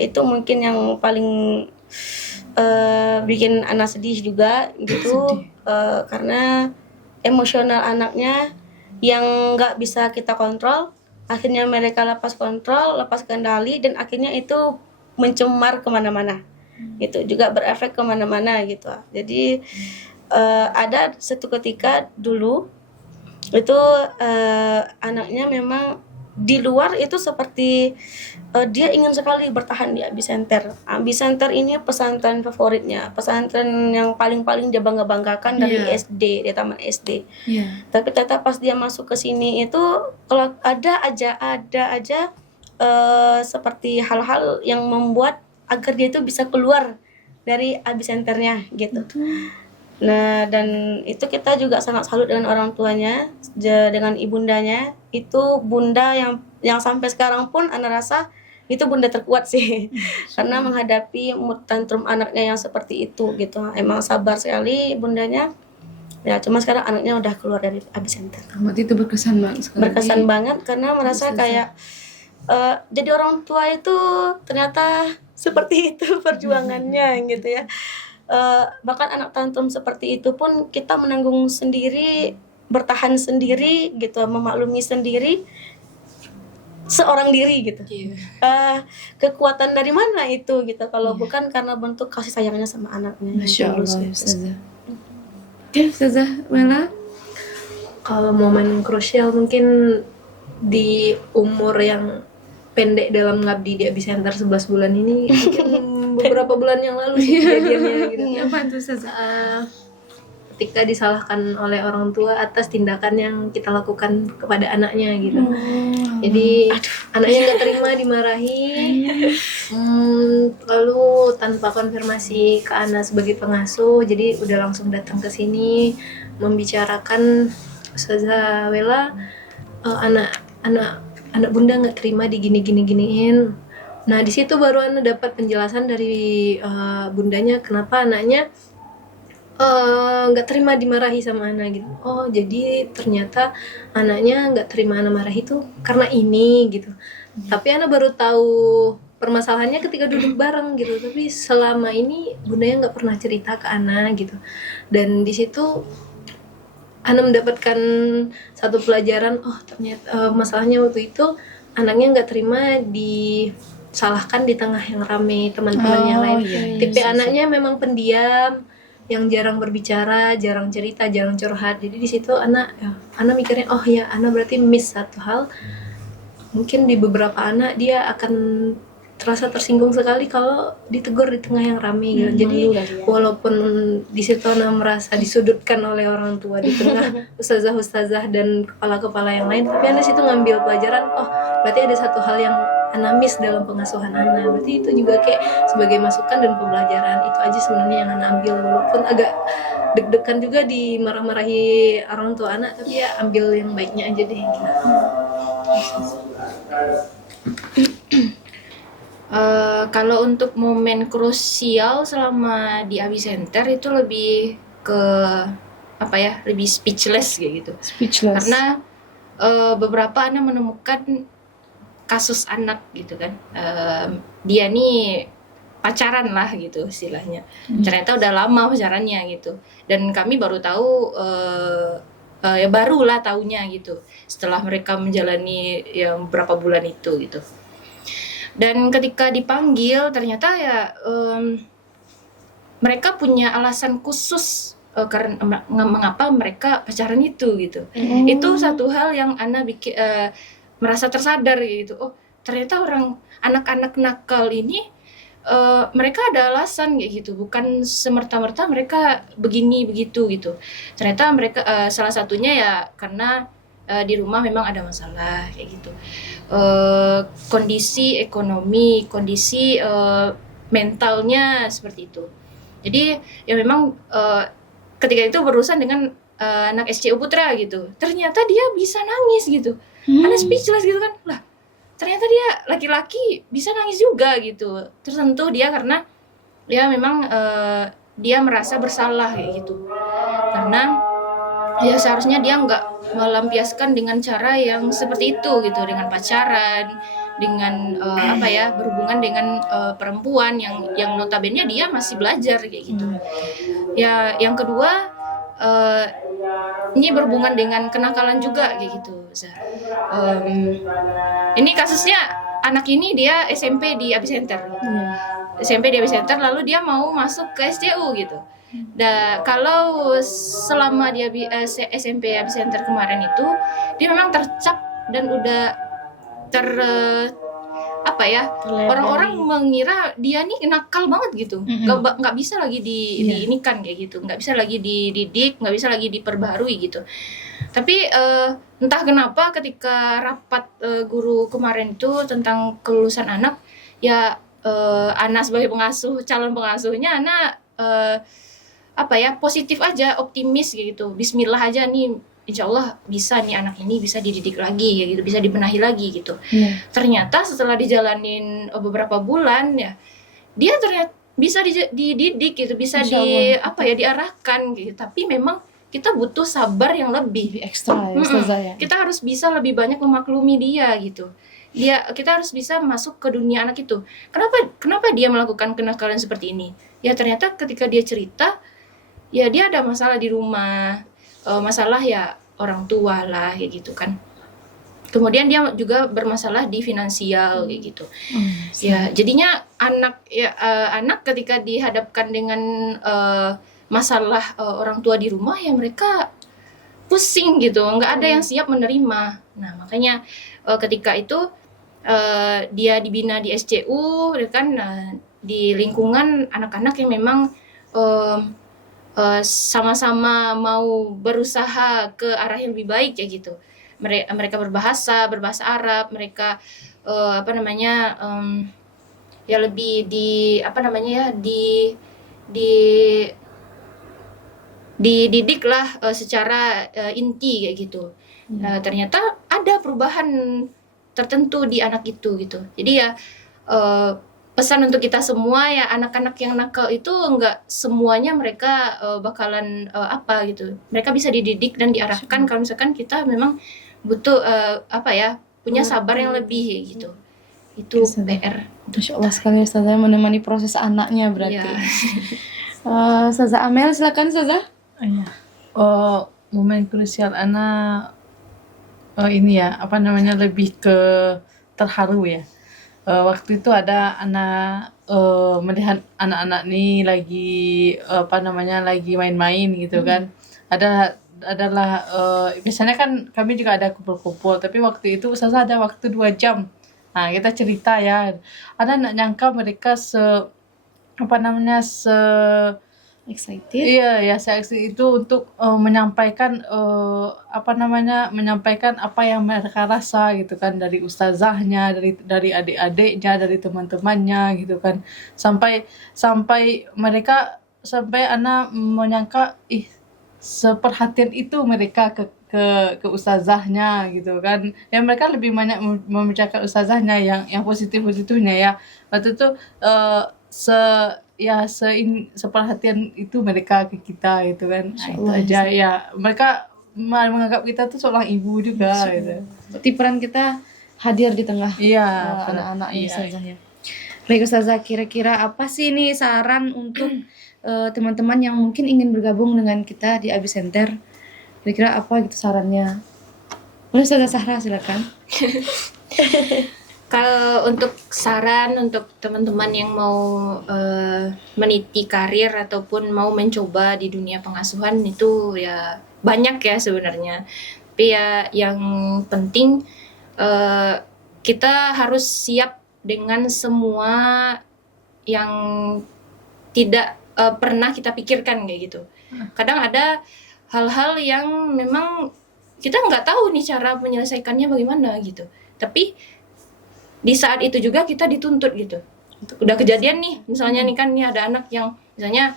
Itu mungkin yang paling bikin Ana sedih juga gitu. Karena emosional anaknya yang nggak bisa kita kontrol, akhirnya mereka lepas kontrol, lepas kendali, dan akhirnya itu mencemar kemana-mana. Itu juga berefek kemana-mana gitu. Jadi ada satu ketika dulu itu anaknya memang di luar itu seperti dia ingin sekali bertahan di Abi Center. Abi Center ini pesantren favoritnya, pesantren yang paling-paling dia bangga-banggakan dari SD, di taman SD. Tapi ternyata pas dia masuk ke sini itu kalau ada aja seperti hal-hal yang membuat agar dia itu bisa keluar dari Abi Centernya gitu. Nah, dan itu kita juga sangat salut dengan orang tuanya, dengan ibundanya. Itu bunda yang sampai sekarang pun Ana rasa itu bunda terkuat sih. Karena menghadapi mood tantrum anaknya yang seperti itu gitu. Emang sabar sekali bundanya. Ya, cuma sekarang anaknya udah keluar dari Abi Center. Berarti itu berkesan banget sekali. Berkesan banget karena merasa kayak jadi orang tua itu ternyata seperti itu perjuangannya gitu ya. Bahkan anak tantrum seperti itu pun kita menanggung sendiri, bertahan sendiri gitu, memaklumi sendiri seorang diri gitu. Kekuatan dari mana itu gitu kalau bukan karena bentuk kasih sayangnya sama anaknya. Masya Allah Ustazah. Oke Ustazah Mela. Kalau momen krusial mungkin di umur yang pendek dalam ngabdi di Abi Center 11 bulan ini, mungkin beberapa bulan yang lalu sih kejadiannya gitu. Apa itu Ustazah? Ketika disalahkan oleh orang tua atas tindakan yang kita lakukan kepada anaknya gitu. Jadi anaknya nggak terima, dimarahi, lalu tanpa konfirmasi ke Ana sebagai pengasuh, jadi udah langsung datang ke sini membicarakan, Ustazah Wela, anak bunda nggak terima diginiin. Nah di situ baru Ana dapat penjelasan dari bundanya kenapa anaknya nggak terima dimarahi sama Ana gitu. Oh jadi ternyata anaknya nggak terima Ana marah itu karena ini gitu. Tapi Ana baru tahu permasalahannya ketika duduk bareng gitu. Tapi selama ini bundanya nggak pernah cerita ke Ana gitu. Dan di situ Ana mendapatkan satu pelajaran. Oh ternyata masalahnya waktu itu anaknya nggak terima disalahkan di tengah yang ramai teman-temannya lain. Tipe anaknya memang pendiam, yang jarang berbicara, jarang cerita, jarang curhat. Jadi di situ Ana mikirnya, oh ya Ana berarti miss satu hal. Mungkin di beberapa anak dia akan terasa tersinggung sekali kalau ditegur di tengah yang ramai gitu. Jadi walaupun di situ Ana merasa disudutkan oleh orang tua di tengah ustazah dan kepala-kepala yang lain, tapi Ana situ ngambil pelajaran, oh berarti ada satu hal yang Ana miss dalam pengasuhan Ana. Berarti itu juga kayak sebagai masukan dan pembelajaran. Itu aja sebenarnya yang Ana ambil, walaupun agak deg-degan juga dimarah-marahi orang tua anak, tapi ya ambil yang baiknya aja deh gitu. Kalau untuk momen krusial selama di Abi Center itu lebih ke apa ya, lebih speechless kayak gitu. Speechless. Karena beberapa anak menemukan kasus anak gitu kan. Dia nih pacaran lah gitu istilahnya. Ternyata udah lama pacarannya gitu. Dan kami baru tahu ya barulah taunya gitu setelah mereka menjalani yang berapa bulan itu gitu. Dan ketika dipanggil ternyata ya mereka punya alasan khusus karena mengapa mereka pacaran itu gitu. Itu satu hal yang Ana bikin merasa tersadar gitu. Oh, ternyata anak-anak nakal ini mereka ada alasan kayak gitu, bukan semerta-merta mereka begini begitu gitu. Ternyata mereka salah satunya ya karena di rumah memang ada masalah kayak gitu. Kondisi ekonomi, kondisi mentalnya seperti itu. Jadi ya memang ketika itu berurusan dengan anak SCU Putra gitu. Ternyata dia bisa nangis gitu. Anak speechless gitu kan. Lah, ternyata dia laki-laki bisa nangis juga gitu. Tersentuh dia karena ya memang dia merasa bersalah kayak gitu. Karena ya seharusnya dia nggak melampiaskan dengan cara yang seperti itu gitu, dengan pacaran, dengan berhubungan dengan perempuan yang notabene dia masih belajar kayak gitu. Ya yang kedua ini berhubungan dengan kenakalan juga kayak gitu. Ini kasusnya anak ini dia SMP di Abi Center. SMP di Abi Center, lalu dia mau masuk ke SCU gitu. Kalau selama dia SMP Abi Center kemarin itu dia memang tercap dan udah orang-orang mengira dia nih nakal banget gitu, nggak bisa lagi diinikan kayak gitu, nggak bisa lagi dididik, nggak bisa lagi diperbaharui gitu. Tapi entah kenapa ketika rapat guru kemarin itu tentang kelulusan anak, ya Ana sebagai calon pengasuhnya Ana positif aja, optimis gitu. Bismillah aja nih, insya Allah bisa nih anak ini bisa dididik lagi gitu, bisa dibenahi lagi gitu. Ternyata setelah dijalanin beberapa bulan ya, dia ternyata bisa dididik gitu, bisa diarahkan gitu. Tapi memang kita butuh sabar yang lebih Ekstra ya, Ustazah ya. Kita harus bisa lebih banyak memaklumi dia gitu. Kita harus bisa masuk ke dunia anak itu. Kenapa dia melakukan kenakalan seperti ini? Ya ternyata ketika dia cerita, ya dia ada masalah di rumah, masalah ya orang tua lah kayak gitu kan. Kemudian dia juga bermasalah di finansial kayak gitu. Ya jadinya anak ketika dihadapkan dengan masalah orang tua di rumah, ya mereka pusing gitu, nggak ada yang siap menerima. Nah makanya ketika itu dia dibina di SCU kan, di lingkungan anak-anak yang memang sama-sama mau berusaha ke arah yang lebih baik ya gitu. Mereka berbahasa Arab, mereka lebih dididik lah secara inti kayak gitu. Ternyata ada perubahan tertentu di anak itu gitu. Jadi ya pesan untuk kita semua ya, anak-anak yang nakal itu enggak semuanya mereka bakalan gitu. Mereka bisa dididik dan diarahkan kalau misalkan kita memang butuh punya sabar yang lebih gitu. Itu PR. Masya Allah sekali Ustazah menemani proses anaknya berarti. Ya. Ustazah Amel, silakan Ustazah. Momen krusial anak lebih ke terharu ya. Waktu itu ada anak melihat anak-anak nih lagi main-main gitu kan. Adalah biasanya kan kami juga ada kumpul-kumpul, tapi waktu itu Ustazah ada waktu 2 jam. Nah, kita cerita ya. Ada nggak nyangka mereka excited. Iya ya, saya itu untuk menyampaikan menyampaikan apa yang mereka rasa gitu kan, dari ustazahnya, dari adik-adiknya, dari teman-temannya gitu kan, sampai Ana menyangka seperhatian itu mereka ke ustazahnya gitu kan. Ya mereka lebih banyak membicarakan ustazahnya yang positifnya ya. Waktu itu seperhatian itu mereka ke kita gitu kan. Nah, itu aja ya, mereka menganggap kita tuh seorang ibu juga gitu. Berarti peran kita hadir di tengah Iya, anak-anak iya. Ustazah ya. Baik Ustazah, kira-kira apa sih ini saran untuk teman-teman yang mungkin ingin bergabung dengan kita di Abi Center? Kira-kira apa gitu sarannya? Boleh Ustazah Sahra, silakan. Kalau untuk saran untuk teman-teman yang mau meniti karir ataupun mau mencoba di dunia pengasuhan, itu ya banyak ya sebenarnya. Tapi ya yang penting kita harus siap dengan semua yang tidak pernah kita pikirkan kayak gitu. Kadang ada hal-hal yang memang kita nggak tahu nih cara menyelesaikannya bagaimana gitu. Tapi di saat itu juga kita dituntut gitu. Udah kejadian nih, misalnya nih kan, nih ada anak yang misalnya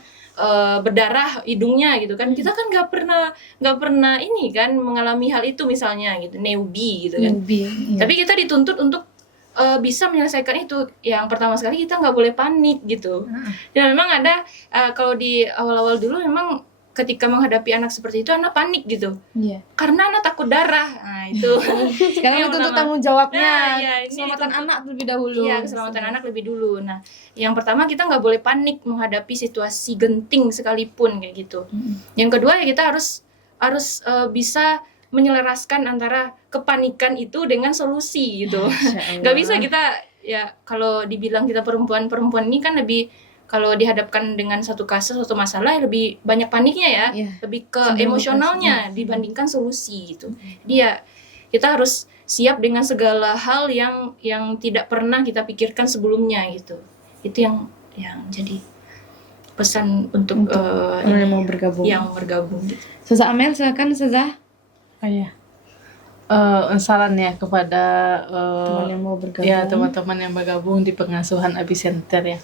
berdarah hidungnya gitu kan, kita kan nggak pernah ini kan mengalami hal itu misalnya gitu, newbie gitu kan. Tapi kita dituntut untuk bisa menyelesaikan itu. Yang pertama sekali kita nggak boleh panik gitu. Dan memang ada kalau di awal-awal dulu memang ketika menghadapi anak seperti itu, anak panik gitu. Iya. Karena anak takut darah. Nah, itu. Sekarang yang itu untuk pertama. tanggung jawabnya. Nah, iya, ini keselamatan dituntut. anak terlebih dahulu. Iya, keselamatan anak lebih dulu. Nah, yang pertama kita nggak boleh panik menghadapi situasi genting sekalipun kayak gitu. Yang kedua ya kita harus bisa menyelaraskan antara kepanikan itu dengan solusi gitu. Nggak bisa kita ya, kalau dibilang kita perempuan ini kan lebih, kalau dihadapkan dengan satu masalah lebih banyak paniknya ya, lebih ke emosionalnya dibandingkan solusi gitu. Dia kita harus siap dengan segala hal yang tidak pernah kita pikirkan sebelumnya gitu. Itu yang jadi pesan untuk orang yang mau bergabung. Yang bergabung gitu. Ustazah Amel, silakan Ustazah. Sarannya kepada Teman yang mau bergabung. ya teman-teman yang bergabung di pengasuhan Abi Center ya.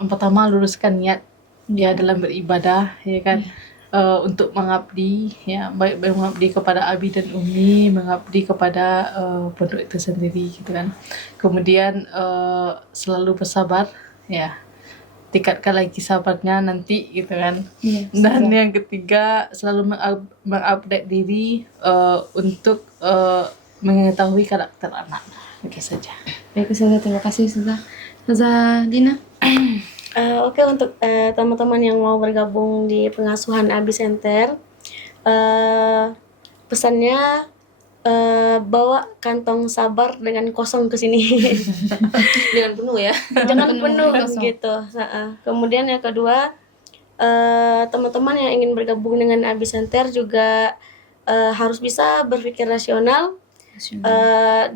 Yang pertama, luruskan niat ya dalam beribadah ya kan, untuk mengabdi ya, baik mengabdi kepada Abi dan Umi, mengabdi kepada pondok itu sendiri gitu kan. Kemudian selalu bersabar ya, tingkatkan lagi sabarnya nanti gitu kan. Dan yang ketiga, selalu mengupdate diri untuk mengetahui karakter anak. Oke saja. Baik Ustazah, terima kasih Ustazah. Ustazah Dina. Oke, untuk teman-teman yang mau bergabung di pengasuhan Abi Center, pesannya bawa kantong sabar dengan kosong ke sini. Dengan penuh ya. Jangan penuh kosong. gitu. Kemudian yang kedua, teman-teman yang ingin bergabung dengan Abi Center juga harus bisa berpikir rasional.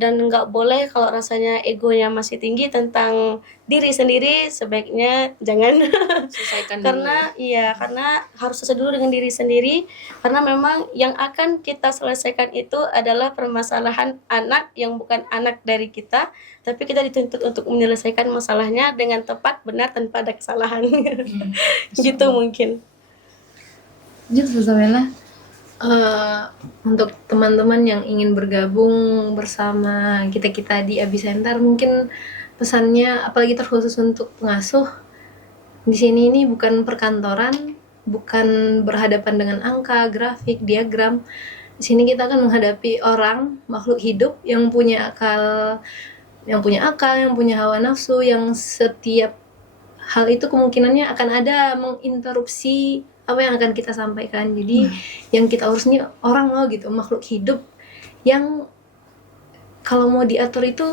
Dan nggak boleh kalau rasanya egonya masih tinggi tentang diri sendiri, sebaiknya jangan. Selesaikan Karena karena harus selesai dulu dengan diri sendiri, karena memang yang akan kita selesaikan itu adalah permasalahan anak yang bukan anak dari kita, tapi kita dituntut untuk menyelesaikan masalahnya dengan tepat, benar, tanpa ada kesalahan. Gitu mungkin. Lanjut Ustazah Bella. Untuk teman-teman yang ingin bergabung bersama kita di Abi Center, mungkin pesannya, apalagi terkhusus untuk pengasuh, di sini ini bukan perkantoran, bukan berhadapan dengan angka, grafik, diagram. Di sini kita akan menghadapi orang, makhluk hidup yang punya akal, yang punya hawa nafsu, yang setiap hal itu kemungkinannya akan ada menginterupsi apa yang akan kita sampaikan. Jadi yang kita urus ini orang loh gitu, makhluk hidup yang kalau mau diatur itu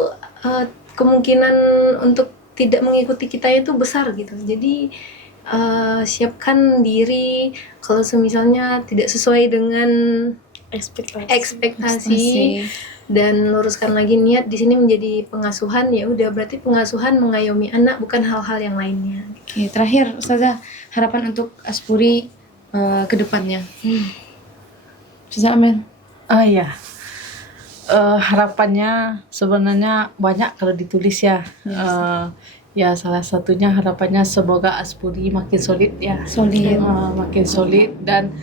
kemungkinan untuk tidak mengikuti kita itu besar gitu. Jadi siapkan diri kalau semisalnya tidak sesuai dengan ekspektasi, dan luruskan lagi niat di sini menjadi pengasuhan, ya udah berarti pengasuhan mengayomi anak bukan hal-hal yang lainnya. Oke, terakhir Ustazah, harapan untuk Aspuri ke depannya. Ustazah Amel. Ya, harapannya sebenarnya banyak kalau ditulis ya. Ya salah satunya harapannya semoga Aspuri makin solid ya. Solid. Makin solid dan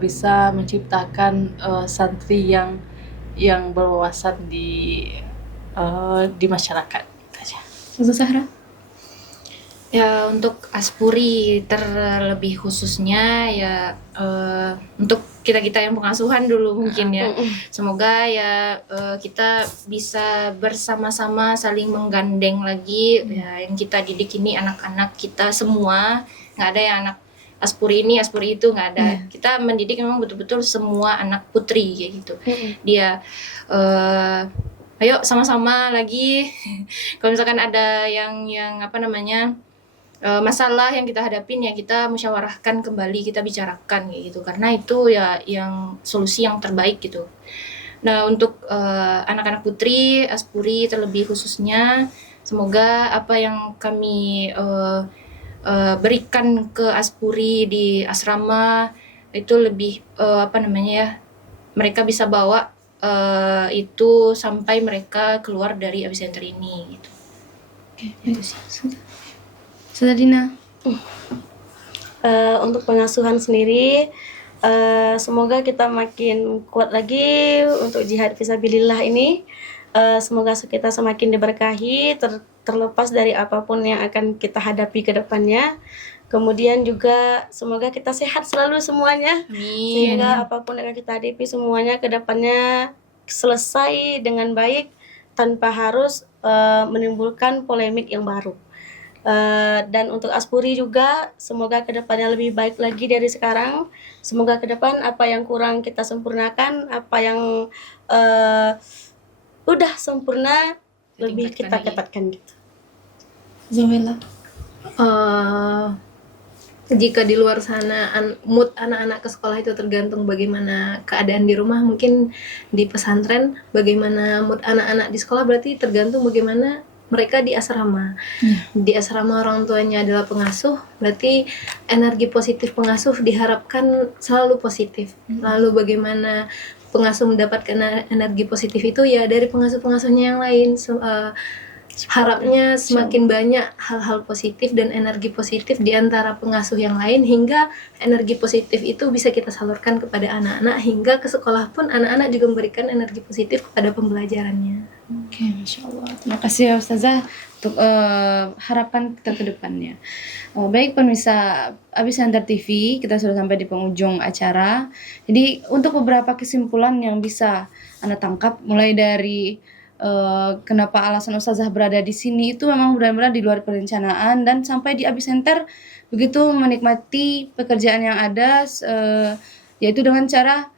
bisa menciptakan santri yang berwawasan di masyarakat. Itu aja. Ustazah Sahra. Ya untuk Aspuri terlebih khususnya ya untuk kita yang pengasuhan dulu mungkin ya. Semoga ya kita bisa bersama-sama saling menggandeng lagi ya, yang kita didik ini anak-anak kita semua, nggak ada yang anak Aspuri ini, Aspuri itu, nggak ada. Kita mendidik memang betul-betul semua anak putri kayak gitu. Dia ayo sama-sama lagi kalau misalkan ada yang apa namanya masalah yang kita hadapin ya kita musyawarahkan kembali, kita bicarakan kayak gitu, karena itu ya yang solusi yang terbaik gitu. Nah untuk anak-anak putri Aspuri terlebih khususnya, semoga apa yang kami berikan ke Aspuri di asrama itu lebih apa namanya ya, mereka bisa bawa itu sampai mereka keluar dari Abisenter ini gitu. Itu sih. Ustazah Dina. Untuk pengasuhan sendiri, semoga kita makin kuat lagi untuk jihad fisabilillah ini. Semoga kita semakin diberkahi, terlepas dari apapun yang akan kita hadapi ke depannya. Kemudian juga semoga kita sehat selalu semuanya. Amin. Sehingga apapun yang kita hadapi semuanya ke depannya selesai dengan baik tanpa harus menimbulkan polemik yang baru. Dan untuk Aspuri juga semoga kedepannya lebih baik lagi dari sekarang. Semoga ke depan apa yang kurang kita sempurnakan, apa yang udah sempurna lebih kita ketatkan gitu. Zawela. Jika di luar sana mood anak-anak ke sekolah itu tergantung bagaimana keadaan di rumah, mungkin di pesantren bagaimana mood anak-anak di sekolah berarti tergantung bagaimana mereka di asrama. Di asrama orang tuanya adalah pengasuh, berarti energi positif pengasuh diharapkan selalu positif. Lalu bagaimana pengasuh mendapatkan energi positif itu ya dari pengasuh-pengasuhnya yang lain. Harapnya semakin banyak hal-hal positif dan energi positif di antara pengasuh yang lain, hingga energi positif itu bisa kita salurkan kepada anak-anak, hingga ke sekolah pun anak-anak juga memberikan energi positif kepada pembelajarannya. Oke, Masya Allah. Terima kasih ya Ustazah untuk harapan kita ke depannya. Baik pemirsa Abisenter TV, kita sudah sampai di penghujung acara. Jadi untuk beberapa kesimpulan yang bisa Anda tangkap, mulai dari kenapa alasan Ustazah berada di sini itu memang benar-benar di luar perencanaan, dan sampai di Abisenter begitu menikmati pekerjaan yang ada, yaitu dengan cara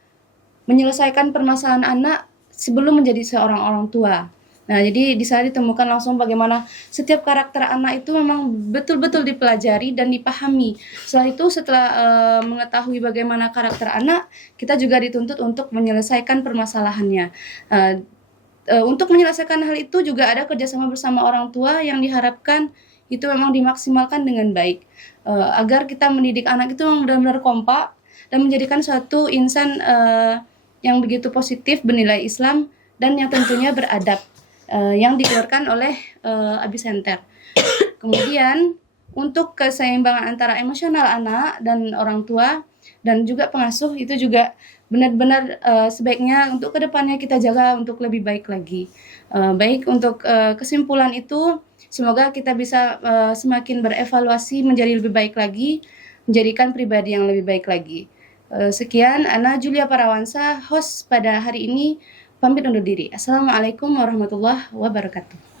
menyelesaikan permasalahan anak sebelum menjadi seorang orang tua. Nah, jadi di sana ditemukan langsung bagaimana setiap karakter anak itu memang betul-betul dipelajari dan dipahami. Setelah itu, setelah mengetahui bagaimana karakter anak, kita juga dituntut untuk menyelesaikan permasalahannya. Untuk menyelesaikan hal itu juga ada kerjasama bersama orang tua yang diharapkan itu memang dimaksimalkan dengan baik, agar kita mendidik anak itu memang benar-benar kompak dan menjadikan suatu insan yang begitu positif bernilai Islam dan yang tentunya beradab, yang dikeluarkan oleh Abisenter. Kemudian untuk keseimbangan antara emosional anak dan orang tua dan juga pengasuh itu juga benar-benar sebaiknya untuk kedepannya kita jaga untuk lebih baik lagi. Baik untuk kesimpulan itu, semoga kita bisa semakin berevaluasi menjadi lebih baik lagi, menjadikan pribadi yang lebih baik lagi. Sekian, Ana Julia Parawansa, host pada hari ini, pamit undur diri. Assalamualaikum warahmatullahi wabarakatuh.